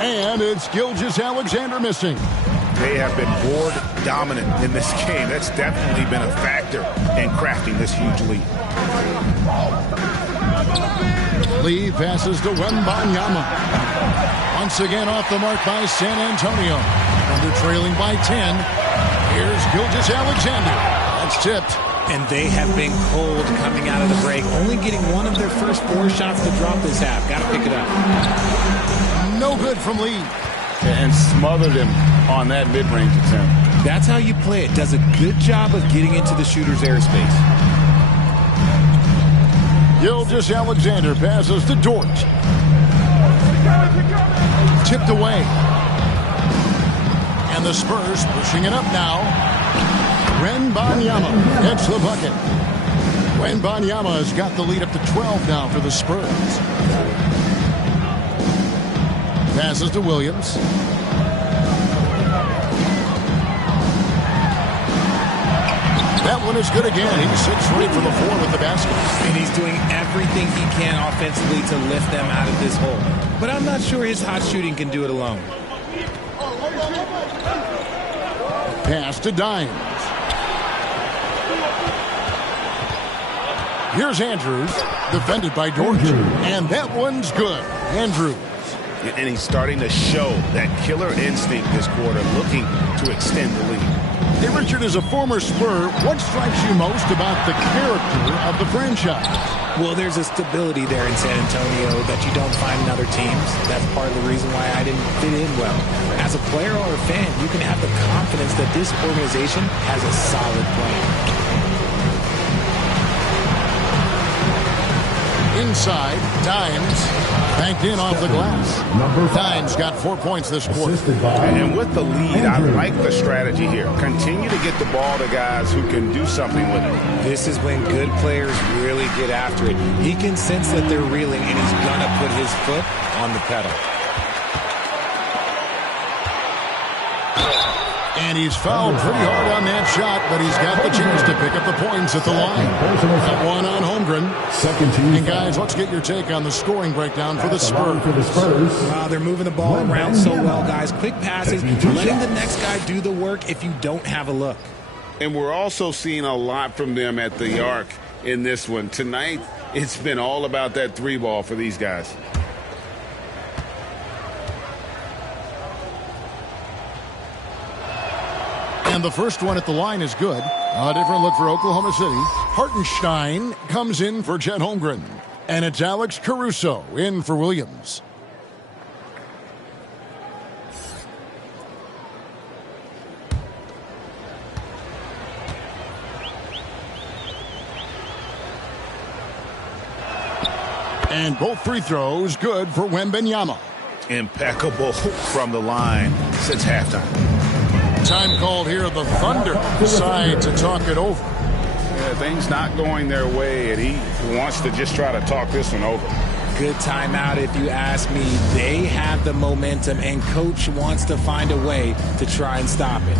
And it's Gilgeous-Alexander missing. They have been board dominant in this game. That's definitely been a factor in crafting this huge lead. Lee passes to Wembanyama. Once again off the mark by San Antonio. Under trailing by 10. Here's Gilgeous-Alexander. That's tipped. And they have been cold coming out of the break. Only getting one of their first 4 shots to drop this half. Got to pick it up. No good from Lee. And smothered him on that mid-range attempt. That's how you play it. Does a good job of getting into the shooter's airspace. Gilgeous-Alexander passes to Dort. Tipped away. And the Spurs pushing it up now. Wembanyama gets the bucket. Wembanyama has got the lead up to 12 now for the Spurs. Passes to Williams. That one is good again. He sits right for the 4 with the basket. And he's doing everything he can offensively to lift them out of this hole. But I'm not sure his hot shooting can do it alone. Pass to Dimes. Here's Andrews, defended by Dort. And that one's good. Andrews. And he's starting to show that killer instinct this quarter, looking to extend the lead. Hey, Richard, as a former Spur, what strikes you most about the character of the franchise? Well, there's a stability there in San Antonio that you don't find in other teams. That's part of the reason why I didn't fit in well. As a player or a fan, you can have the confidence that this organization has a solid plan. Inside, Dimes banked in off the glass. Dimes got 4 points this quarter. And with the lead, I like the strategy here. Continue to get the ball to guys who can do something with it. This is when good players really get after it. He can sense that they're reeling, and he's going to put his foot on the pedal. And he's fouled pretty hard on that shot, but he's got the chance to pick up the points at the line. That one on Holmgren. And guys, let's get your take on the scoring breakdown for the Spurs. Wow, they're moving the ball around so well, guys. Quick passes, letting the next guy do the work if you don't have a look. And we're also seeing a lot from them at the arc in this one. Tonight, it's been all about that 3 ball for these guys. And the first one at the line is good. A different look for Oklahoma City. Hartenstein comes in for Chet Holmgren. And it's Alex Caruso in for Williams. And both free throws good for Wembanyama. Impeccable from the line since halftime. Time called here. The Thunder decide to talk it over. Yeah, things not going their way, and he wants to just try to talk this one over. Good timeout if you ask me. They have the momentum, and Coach wants to find a way to try and stop it.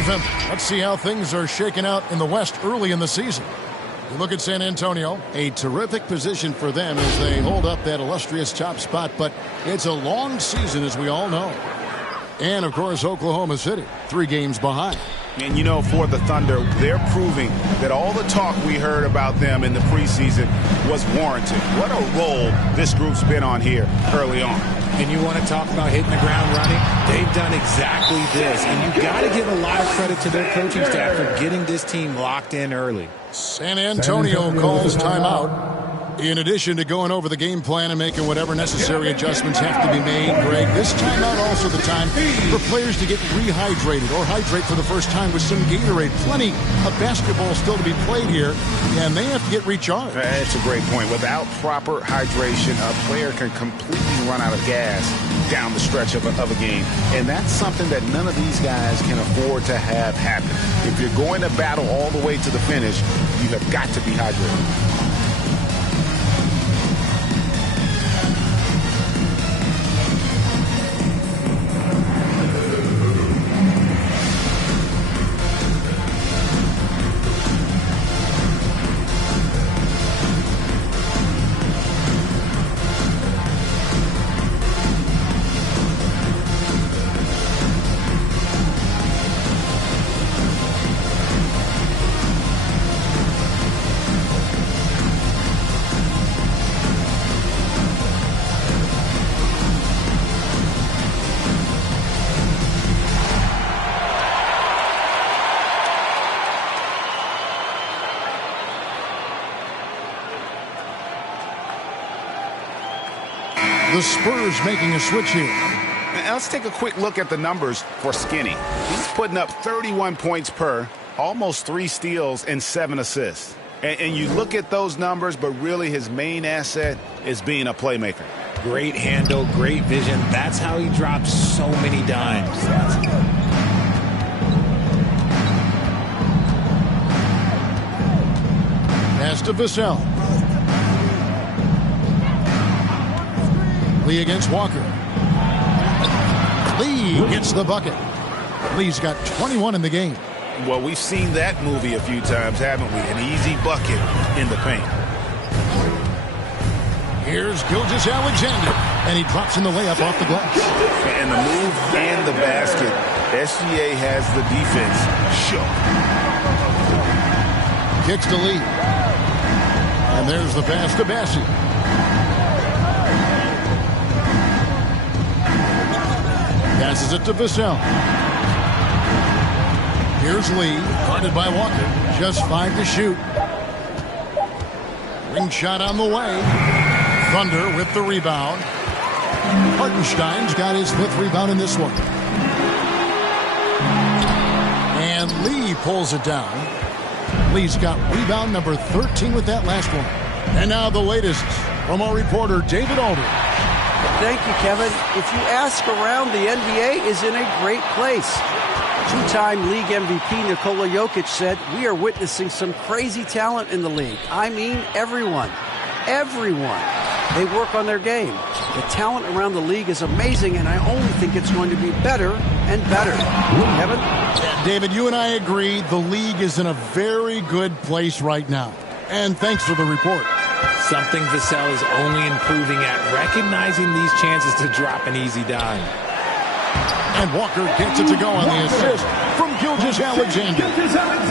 November. Let's see how things are shaking out in the West early in the season. You look at San Antonio, a terrific position for them as they hold up that illustrious top spot, but it's a long season, as we all know. And, of course, Oklahoma City, 3 games behind. And, you know, for the Thunder, they're proving that all the talk we heard about them in the preseason was warranted. What a role this group's been on here early on. And you want to talk about hitting the ground running? They've done exactly this. And you've got to give a lot of credit to their coaching staff for getting this team locked in early. San Antonio calls timeout. In addition to going over the game plan and making whatever necessary adjustments have to be made, Greg, this timeout also the time for players to get rehydrated or hydrate for the first time with some Gatorade. Plenty of basketball still to be played here, and they have to get recharged. That's a great point. Without proper hydration, a player can completely run out of gas down the stretch of a game. And that's something that none of these guys can afford to have happen. If you're going to battle all the way to the finish, you have got to be hydrated. The Spurs making a switch here. Now let's take a quick look at the numbers for Skinny. He's putting up 31 points per, almost 3 steals and 7 assists. And you look at those numbers, but really his main asset is being a playmaker. Great handle, great vision. That's how he drops so many dimes. Pass to Vassell. Lee against Walker. Lee gets the bucket. Lee's got 21 in the game. Well, we've seen that movie a few times, haven't we? An easy bucket in the paint. Here's Gilgeous-Alexander, and he drops in the layup off the glass. And the move and the basket. SGA has the defense shook. Kicks to Lee. And there's the pass to Bassey. Passes it to Vassell. Here's Lee, guarded by Walker. Just 5 to shoot. Ring shot on the way. Thunder with the rebound. Hartenstein's got his 5th rebound in this one. And Lee pulls it down. Lee's got rebound number 13 with that last one. And now the latest from our reporter, David Aldridge. Thank you, Kevin. If you ask around, the NBA is in a great place. 2-time league MVP Nikola Jokic said, "We are witnessing some crazy talent in the league." I mean everyone. Everyone. They work on their game. The talent around the league is amazing, and I only think it's going to be better and better. Kevin? Yeah, David, you and I agree the league is in a very good place right now. And thanks for the report. Something Vassell is only improving at, recognizing these chances to drop an easy dime. And Walker gets it to go on the assist from Gilgeous-Alexander.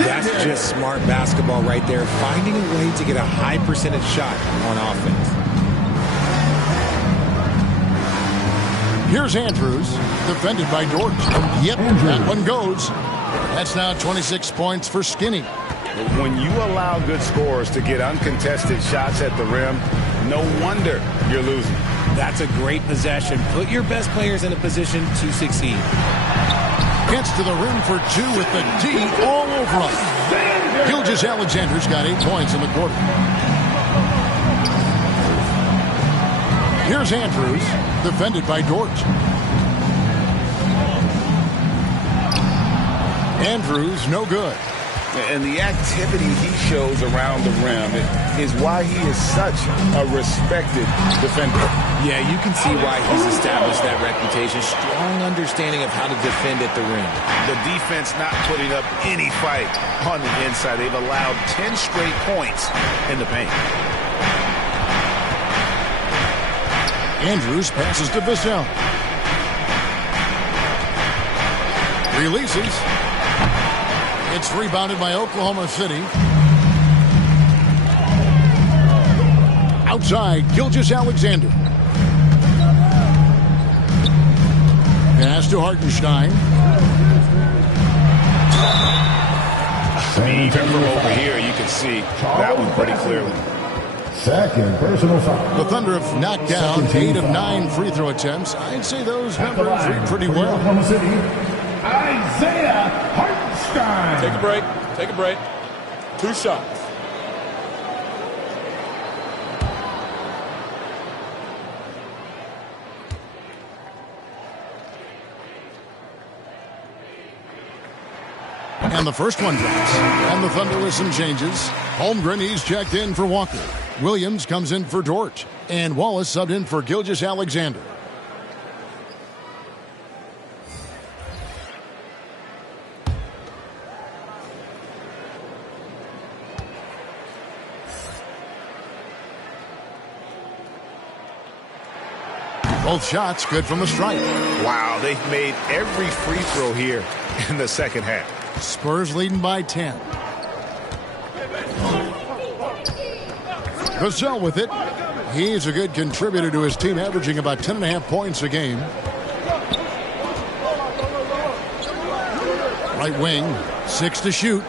That's just smart basketball right there, finding a way to get a high percentage shot on offense. Here's Andrews, defended by Dort. Yep, that one goes. That's now 26 points for Skinny. When you allow good scorers to get uncontested shots at the rim, no wonder you're losing. That's a great possession. Put your best players in a position to succeed. Gets to the rim for 2 with the D all over him. Gilgeous-Alexander's got 8 points in the quarter. Here's Andrews, defended by Dort. Andrews, no good. And the activity he shows around the rim is why he is such a respected defender. Yeah, you can see why he's established that reputation. Strong understanding of how to defend at the rim. The defense not putting up any fight on the inside. They've allowed 10 straight points in the paint. Andrews passes to Vassell. Releases. It's rebounded by Oklahoma City. Outside, Gilgeous-Alexander. Pass to Hartenstein. Even from over here, you can see that one pretty clearly. Second personal foul. The Thunder have knocked down 8 of 9 free throw attempts. I'd say those numbers read pretty well. Oklahoma City, Isaiah Hartenstein. Take a break. Take a break. 2 shots. And the first one drops. And the Thunder with some changes. Holmgren, he's checked in for Walker. Williams comes in for Dort. And Wallace subbed in for Gilgeous-Alexander. Both shots good from the stripe. Wow, they've made every free throw here in the second half. Spurs leading by 10. Vassell with it. He's a good contributor to his team, averaging about 10.5 points a game. Right wing, 6 to shoot.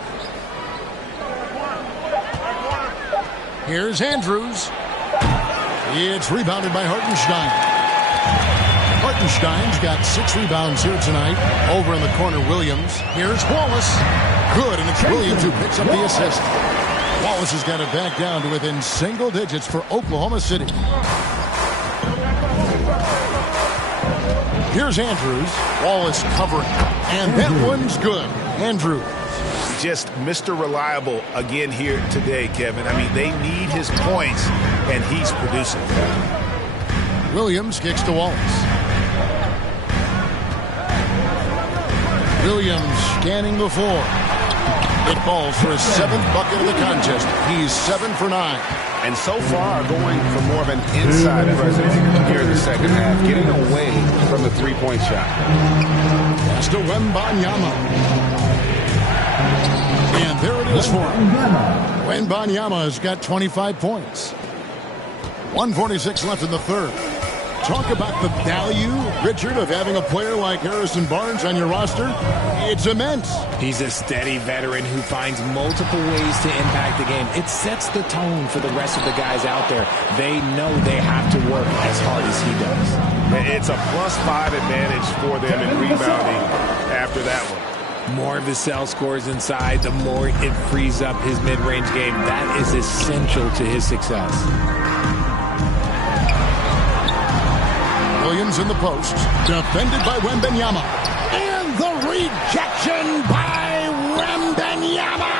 Here's Andrews. It's rebounded by Hartenstein. Hartenstein's got 6 rebounds here tonight. Over in the corner, Williams. Here's Wallace. Good, and it's Williams who picks up the assist. Wallace has got it back down to within single digits for Oklahoma City. Here's Andrews. Wallace covering. And that one's good. Andrews. Just Mr. Reliable again here today, Kevin. I mean, they need his points, and he's producing. Williams kicks to Wallace. Williams scanning the floor. It falls for his 7th bucket of the contest. He's 7 for 9. And so far, going for more of an inside presence here in the second half, getting away from the three-point shot. Pass to Wembanyama. And there it is for him. Wembanyama has got 25 points. 1:46 left in the third. Talk about the value, Richard, of having a player like Harrison Barnes on your roster. It's immense. He's a steady veteran who finds multiple ways to impact the game. It sets the tone for the rest of the guys out there. They know they have to work as hard as he does. It's a +5 advantage for them in rebounding after that one. More Vassell scores inside, the more it frees up his mid-range game. That is essential to his success. Williams in the post, defended by Wembanyama. And the rejection by Wembanyama!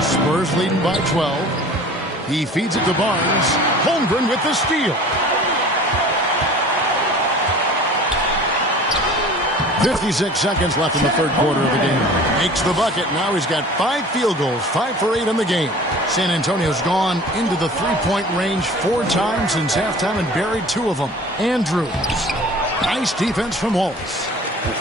Spurs leading by 12. He feeds it to Barnes. Holmgren with the steal. 56 seconds left in the third quarter of the game. Makes the bucket. Now he's got 5 field goals, 5 for 8 in the game. San Antonio's gone into the three-point range 4 times since halftime and buried 2 of them. Andrews. Nice defense from Wallace.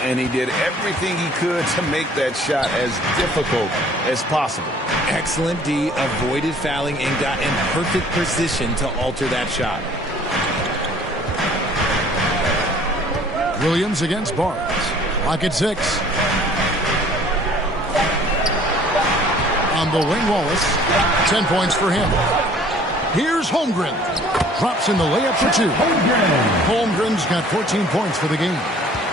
And he did everything he could to make that shot as difficult as possible. Excellent D, avoided fouling and got in perfect position to alter that shot. Williams against Barnes. Clock at 6. On the wing, Wallace. 10 points for him. Here's Holmgren. Drops in the layup for 2. Holmgren's got 14 points for the game.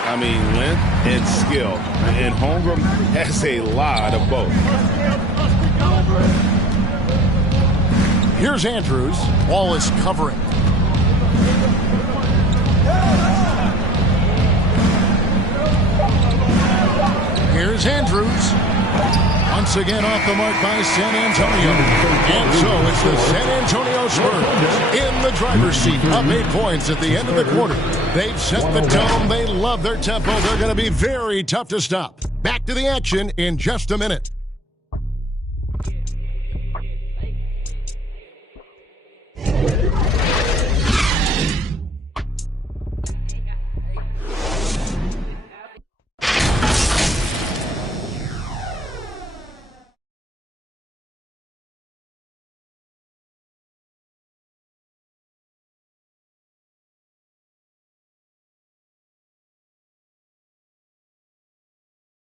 I mean, length and skill. And Holmgren has a lot of both. Here's Andrews. Wallace covering. Here's Andrews. Once again off the mark by San Antonio. And so it's the San Antonio Spurs in the driver's seat, up 8 points at the end of the quarter. They've set the tone. They love their tempo. They're going to be very tough to stop. Back to the action in just a minute.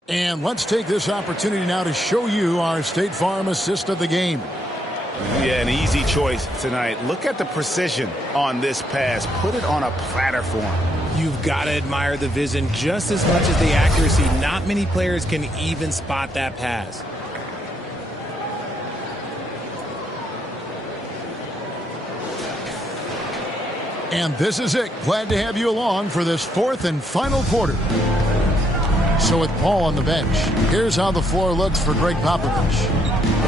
And let's take this opportunity now to show you our State Farm assist of the game. Yeah, an easy choice tonight. Look at the precision on this pass. Put it on a platter for him. You've got to admire the vision just as much as the accuracy. Not many players can even spot that pass. And this is it. Glad to have you along for this fourth and final quarter. So with Paul on the bench, here's how the floor looks for Greg Popovich.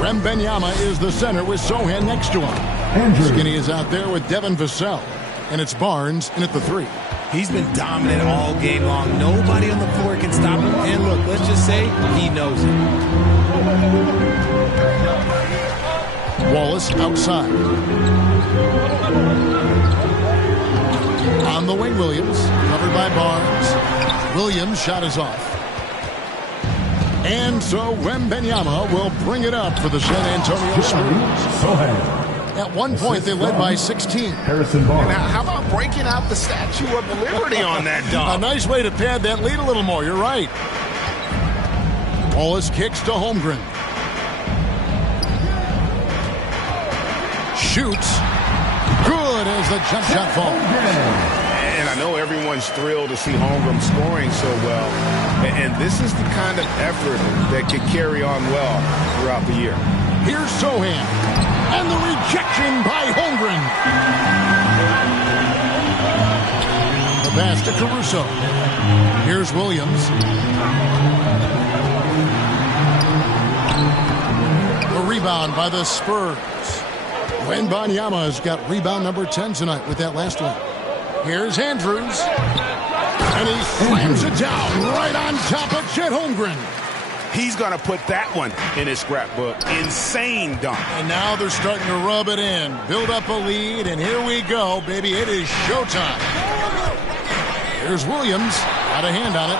Wembanyama is the center with Sochan next to him. Skinny is out there with Devin Vassell. And it's Barnes in at the 3. He's been dominant all game long. Nobody on the floor can stop him. And look, let's just say he knows it. Wallace outside. On the wing, Williams, covered by Barnes. Williams' shot is off. And so Wembanyama will bring it up for the San Antonio Spurs. At one point, they led by 16. Harrison Barnes. Now, how about breaking out the Statue of Liberty on that dunk? A nice way to pad that lead a little more. You're right. Wallace kicks to Holmgren. Shoots. Good as the jump shot falls. And I know everyone's thrilled to see Holmgren scoring so well. And this is the kind of effort that can carry on well throughout the year. Here's Sochan. And the rejection by Holmgren. The pass to Caruso. Here's Williams. The rebound by the Spurs. Wembanyama's got rebound number 10 tonight with that last one. Here's Andrews. And he slams it down right on top of Chet Holmgren. He's going to put that one in his scrapbook. Insane dunk. And now they're starting to rub it in. Build up a lead, and here we go, baby. It is showtime. Here's Williams. Got a hand on it.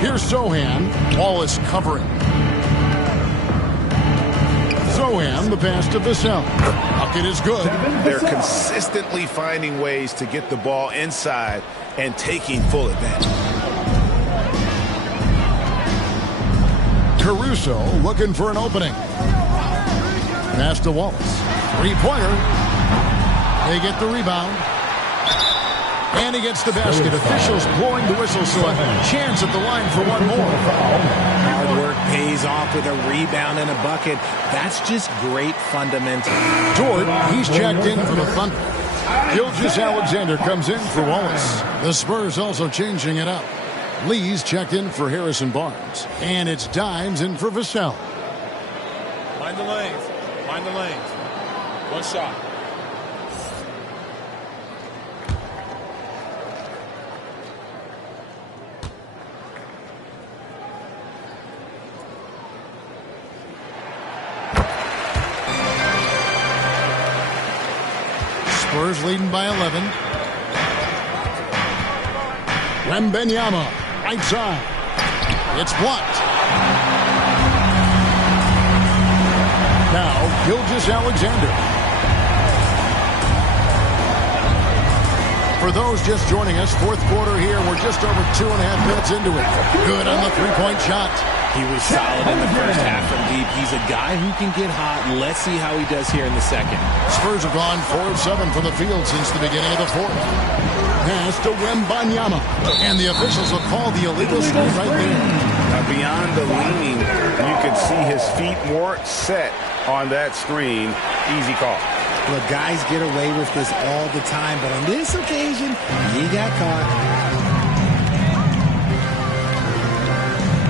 Here's Sochan. Wallace covering. Sochan, the pass to Vassell. Bucket is good. They're consistently finding ways to get the ball inside and taking full advantage. Caruso looking for an opening. Pass to Wallace. Three-pointer. They get the rebound. And he gets the basket. Officials blowing the whistle, so a chance at the line for one more. Hard work pays off with a rebound and a bucket. That's just great fundamentals. Dort, he's checked in for the Thunder. Gilgeous-Alexander comes in for Wallace. The Spurs also changing it up. Lee's checked in for Harrison Barnes. And it's Dimes in for Vassell. Mind the lanes. Mind the lanes. One shot. Spurs leading by 11. Wembanyama, right side. It's blocked. Now, Gilgeous-Alexander. For those just joining us, fourth quarter here. We're just over 2.5 minutes into it. Good on the three-point shot. He was solid in the first half from deep. He's a guy who can get hot. Let's see how he does here in the second. Spurs have gone 4 of 7 from the field since the beginning of the fourth. Pass to Wembanyama. And the officials have called the illegal screen right there. Beyond the leaning, you can see his feet more set on that screen. Easy call. Look, guys get away with this all the time, but on this occasion, he got caught.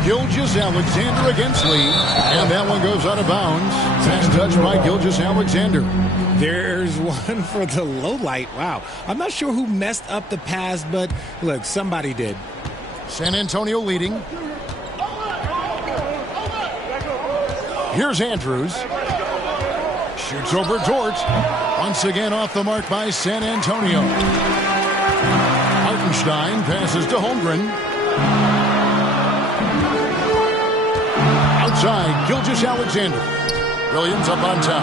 Gilgeous-Alexander against Lee. And that one goes out of bounds. Fast touch by Gilgeous-Alexander. There's one for the low light. Wow. I'm not sure who messed up the pass, but look, somebody did. San Antonio leading. Here's Andrews. Shoots over Dort. Once again off the mark by San Antonio. Hartenstein passes to Holmgren. Outside, Gilgeous-Alexander. Williams up on top.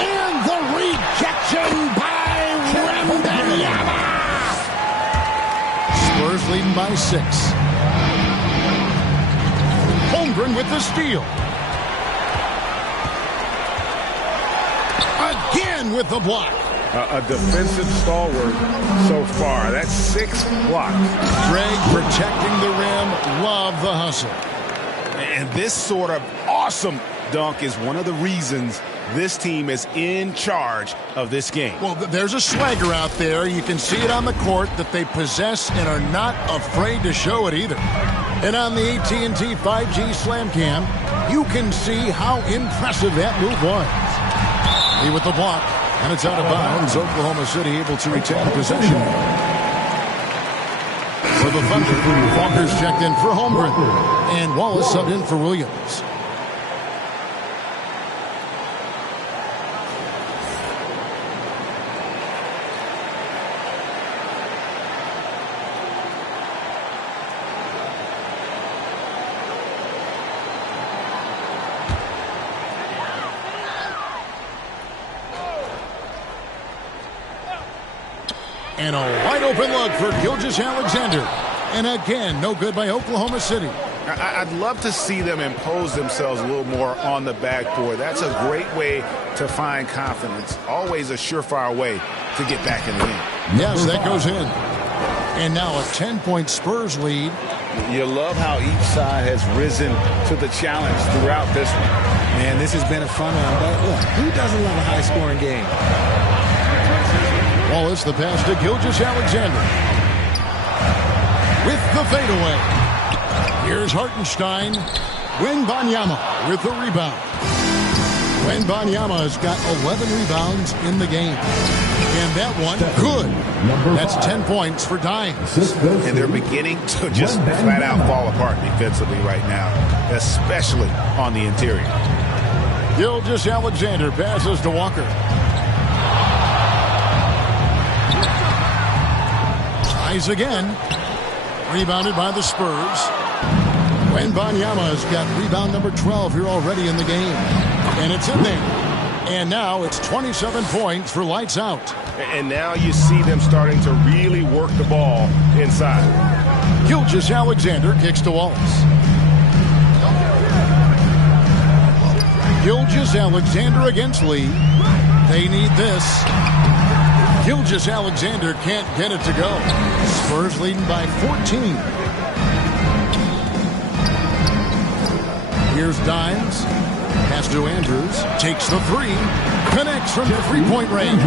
And the rejection by Wembanyama. Spurs leading by 6. Holmgren with the steal. Again with the block. A defensive stalwart so far. That's 6 blocks. Greg protecting the rim. Love the hustle. And this sort of awesome dunk is one of the reasons this team is in charge of this game. Well, there's a swagger out there. You can see it on the court that they possess and are not afraid to show it either. And on the AT&T 5G Slam Cam, you can see how impressive that move was. Lee with the block. And it's out of bounds. Oklahoma City able to retain possession. For the Thunder, Walker's checked in for Holmgren. And Wallace subbed in for Williams. And a wide-open look for Gilgeous-Alexander. And again, no good by Oklahoma City. I'd love to see them impose themselves a little more on the backboard. That's a great way to find confidence. Always a surefire way to get back in the game. Yes, that goes in. And now a 10-point Spurs lead. You love how each side has risen to the challenge throughout this one. Man, this has been a fun one. But look, who doesn't love a high-scoring game? Wallace, the pass to Gilgeous-Alexander. With the fadeaway. Here's Hartenstein. Wembanyama with the rebound. Wembanyama has got 11 rebounds in the game. And that one, good. That's 10 points for Dimes. And they're beginning to just flat out fall apart defensively right now, especially on the interior. Gilgeous-Alexander passes to Walker. Tries again. Rebounded by the Spurs. Wembanyama has got rebound number 12 here already in the game. And it's in there. And now it's 27 points for lights out. And now you see them starting to really work the ball inside. Gilgeous-Alexander kicks to Wallace. Gilgeous-Alexander against Lee. They need this. Gilgeous-Alexander can't get it to go. Spurs leading by 14. Here's Dimes. Pass to Andrews. Takes the three. Connects from the three-point range.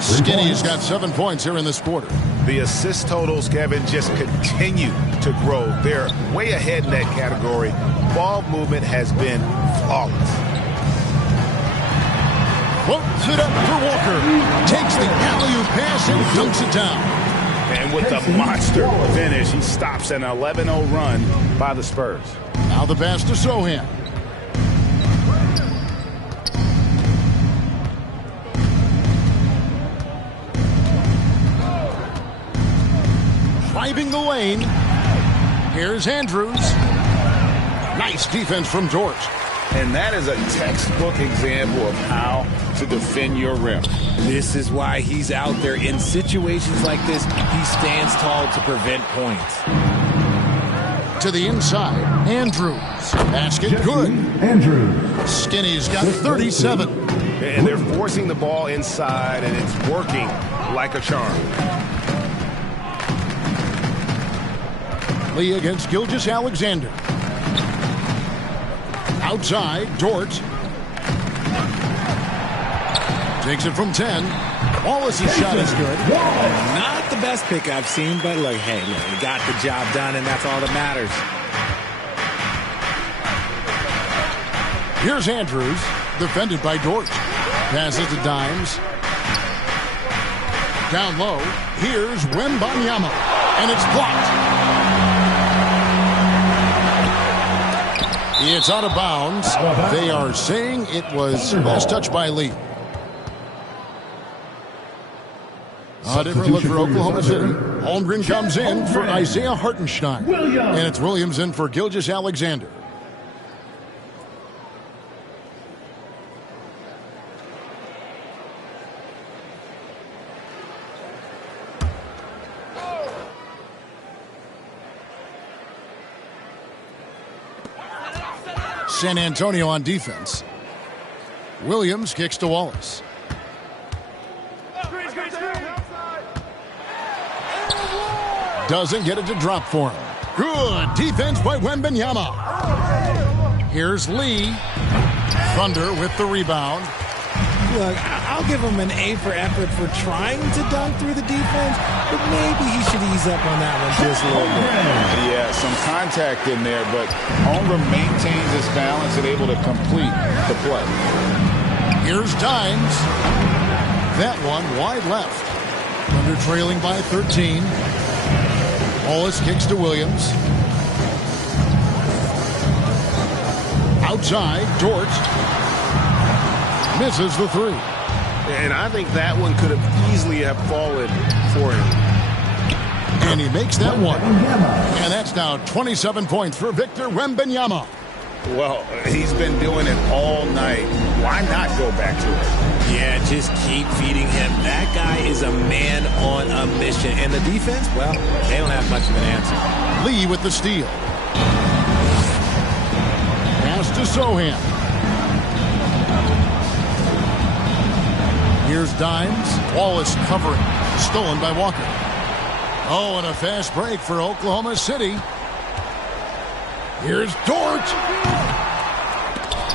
Skinny's got 7 points here in this quarter. The assist totals, Kevin, just continue to grow. They're way ahead in that category. Ball movement has been flawless. Floats it up for Walker. Takes the alley-oop pass and dunks it down. And with the monster finish, he stops an 11-0 run by the Spurs. Now the pass to Sohan. Driving the lane. Here's Andrews. Nice defense from Dort. And that is a textbook example of how to defend your rim. This is why he's out there. In situations like this, he stands tall to prevent points. To the inside, Andrews. Basket good. Andrews. Skinny's got 37. And they're forcing the ball inside, and it's working like a charm. Lee against Gilgeous-Alexander. Outside, Dort. Takes it from 10. Wallace's shot is good. Not the best pick I've seen, but look, hey, he got the job done, and that's all that matters. Here's Andrews, defended by Dort. Passes to Dimes. Down low, here's Wembanyama, and it's blocked. It's out of bounds. They are saying it was last touched by Lee. A different look for Oklahoma City. Holmgren comes in for Isaiah Hartenstein. And it's Williams in for Gilgeous-Alexander. San Antonio on defense. Williams kicks to Wallace. Doesn't get it to drop for him. Good defense by Wembanyama. Here's Lee. Thunder with the rebound. Look, I'll give him an A for effort for trying to dunk through the defense, but maybe he should ease up on that one just a little bit. Yeah, some contact in there, but Holmgren maintains his balance and able to complete the play. Here's Dimes. That one wide left. Thunder trailing by 13. Wallace kicks to Williams. Outside, Dort misses the three. And I think that one could have easily have fallen for him. And he makes that one. And that's now 27 points for Victor Wembanyama. Well, he's been doing it all night. Why not go back to it? Yeah, just keep feeding him. That guy is a man on a mission. And the defense, well, they don't have much of an answer. Lee with the steal. Pass to Sohan. Here's Dimes. Wallace covering. Stolen by Walker. Oh, and a fast break for Oklahoma City. Here's Dort.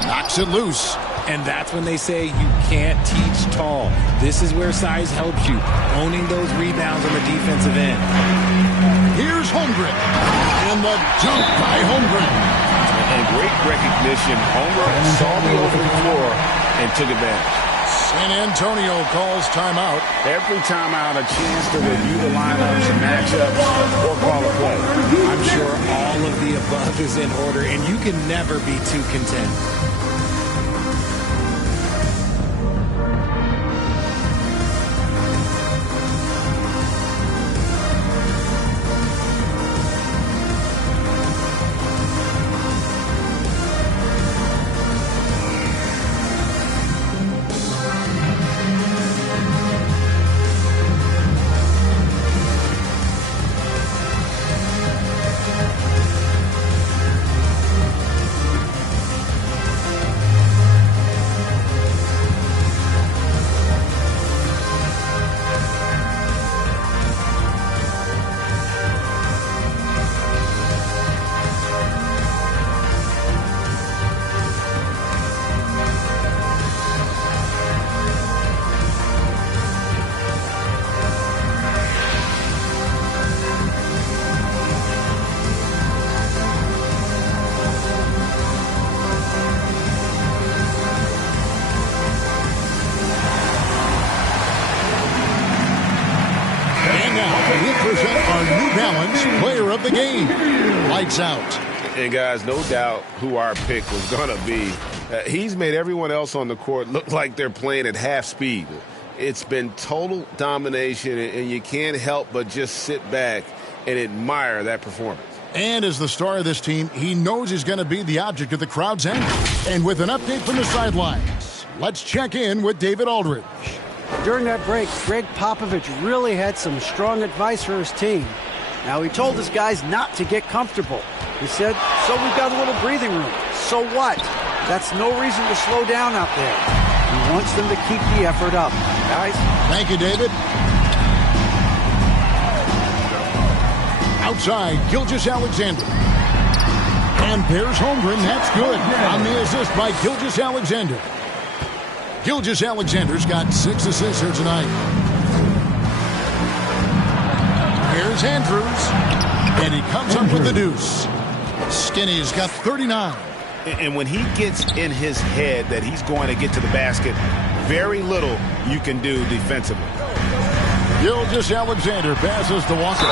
Knocks it loose. And that's when they say you can't teach tall. This is where size helps you. Owning those rebounds on the defensive end. Here's Holmgren. And the jump by Holmgren. And great recognition. Holmgren saw the open floor and took advantage. San Antonio calls timeout. Every timeout, a chance to review the lineups and matchups or call a play. I'm sure all of the above is in order, and you can never be too content. Player of the game. Lights out. And guys, no doubt who our pick was going to be. He's made everyone else on the court look like they're playing at half speed. It's been total domination, and you can't help but just sit back and admire that performance. And as the star of this team, he knows he's going to be the object of the crowd's anger. And with an update from the sidelines, let's check in with David Aldridge. During that break, Greg Popovich really had some strong advice for his team. Now, he told his guys not to get comfortable. He said, so we've got a little breathing room. So what? That's no reason to slow down out there. He wants them to keep the effort up. Guys? Thank you, David. Outside, Gilgeous-Alexander. And there's Holmgren. That's good. On the assist by Gilgeous-Alexander. Gilgeous-Alexander's got 6 assists here tonight. Here's Andrews, and he comes up with the deuce. Skinny's got 39. And when he gets in his head that he's going to get to the basket, very little you can do defensively. Gilgeous-Alexander passes to Walker.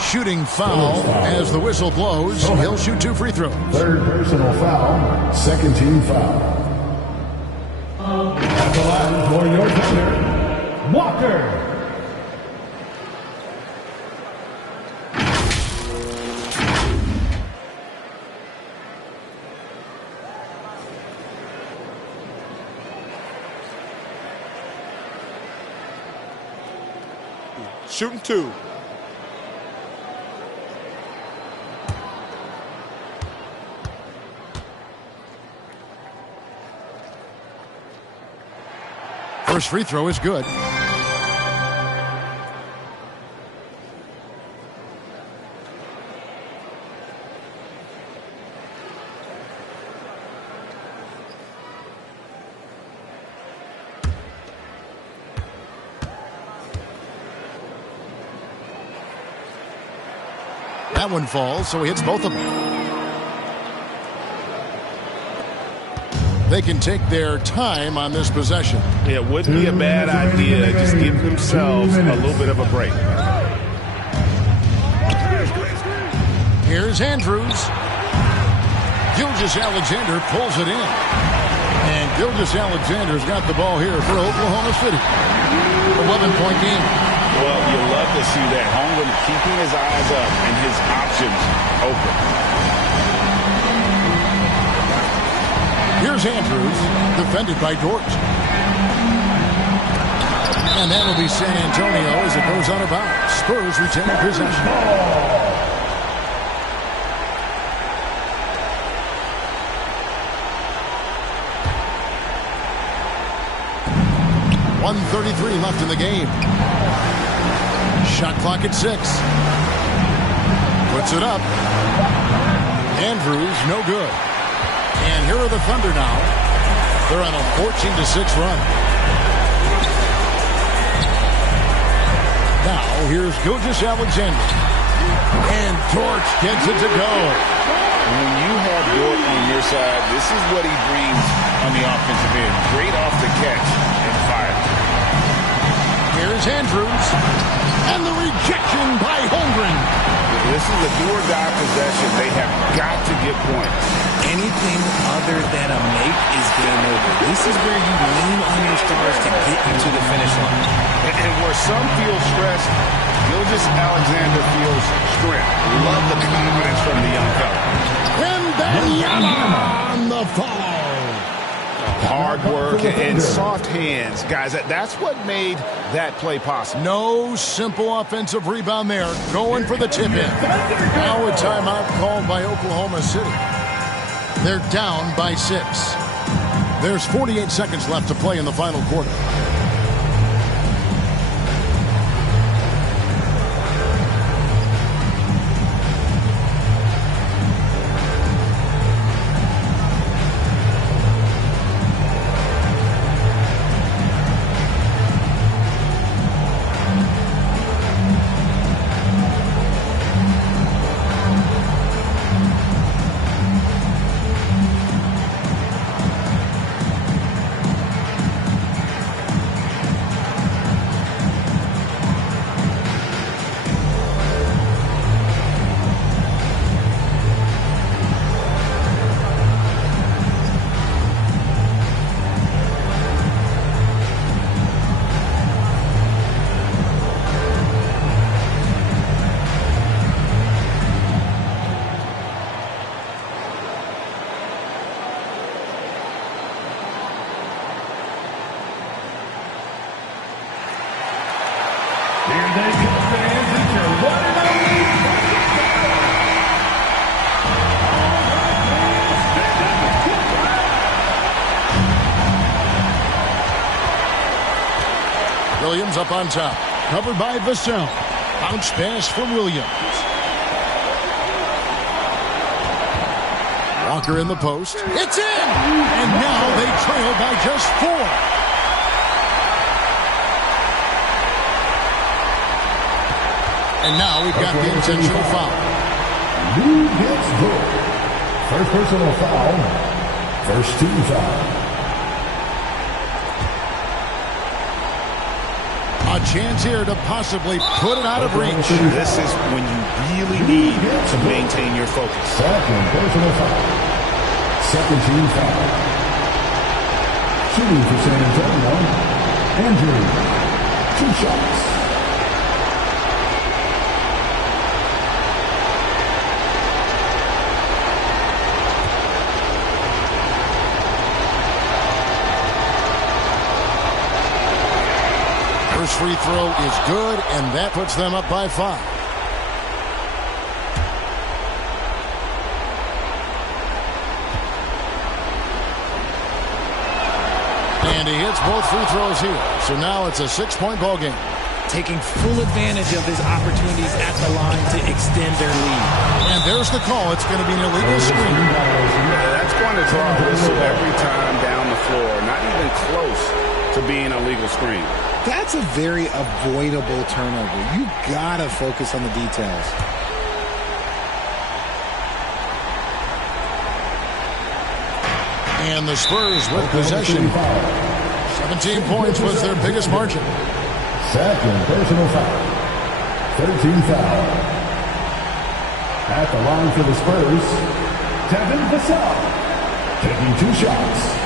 Shooting foul as the whistle blows. He'll shoot 2 free throws. Third personal foul, second team foul. At the line for your Thunder, Walker. Shooting 2. First free throw is good. That one falls, so he hits both of them. They can take their time on this possession. Yeah, it wouldn't be a bad idea. Just give themselves a little bit of a break. Here's Andrews. Gilgeous-Alexander pulls it in. And Gilgeous-Alexander's got the ball here for Oklahoma City. 11-point game. Well, you love to see that. Holmgren keeping his eyes up and his options open. Here's Andrews, defended by Dort. And that'll be San Antonio as it goes out of bounds. Spurs retain possession. 1:33 left in the game. Shot clock at 6. Puts it up. Andrews, no good. And here are the Thunder now. They're on a 14-6 run. Now, here's Gilgeous-Alexander. And Dort gets it to go. When you have Dort on your side, this is what he brings on the offensive end. Great off the catch and fire. Here's Andrews. And the rejection by Holmgren. This is a do-or-die possession. They have got to get points. Anything other than a make is game over. This is where you lean on your stars to get you to the finish line. And where some feel stressed, Gilgeous-Alexander feels strength. Love the confidence from the young fella. Wembanyama on the follow. Hard work and soft hands. Guys, that's what made that play possible. No simple offensive rebound there. Going for the tip-in. Now a timeout called by Oklahoma City. They're down by 6. There's 48 seconds left to play in the final quarter. Williams up on top. Covered by Vassell. Bounce pass from Williams. Walker in the post. It's in! And now they trail by just 4. And now we've got the intentional foul. Lou gets good. First personal foul. First team foul. A chance here to possibly put it out of reach. This is when you really need to maintain your focus. Second personal foul. Second team foul. Shooting for San Antonio. Andrew. 2 shots. First free throw is good, and that puts them up by 5. And he hits both free throws here. So now it's a 6-point ball game. Taking full advantage of his opportunities at the line to extend their lead. And there's the call. It's going to be an illegal screen. That's going to draw a whistle every time down the floor. Not even close to being a legal screen. That's a very avoidable turnover. You gotta focus on the details. And the Spurs with possession. 17 points was their biggest margin. Second personal foul. 13 foul. At the line for the Spurs, Devin Vassell taking 2 shots.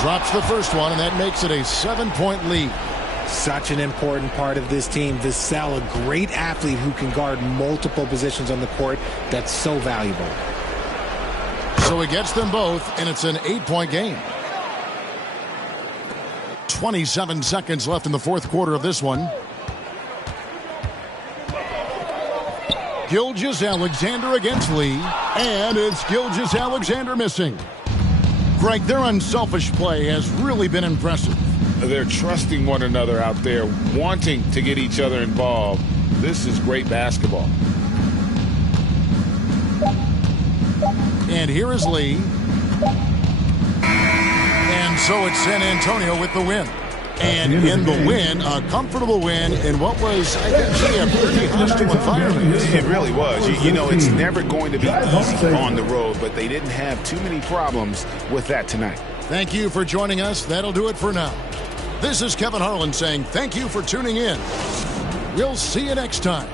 Drops the first one, and that makes it a 7-point lead. Such an important part of this team. Vassell, a great athlete who can guard multiple positions on the court. That's so valuable. So he gets them both, and it's an 8-point game. 27 seconds left in the fourth quarter of this one. Gilgeous-Alexander against Lee, and it's Gilgeous-Alexander missing. Greg, their unselfish play has really been impressive. They're trusting one another out there, wanting to get each other involved. This is great basketball. And here is Lee. And so it's San Antonio with the win. And in the win, a comfortable win in what was, I think, a pretty hostile environment. It really was. You know, it's never going to be easy on the road, but they didn't have too many problems with that tonight. Thank you for joining us. That'll do it for now. This is Kevin Harlan saying thank you for tuning in. We'll see you next time.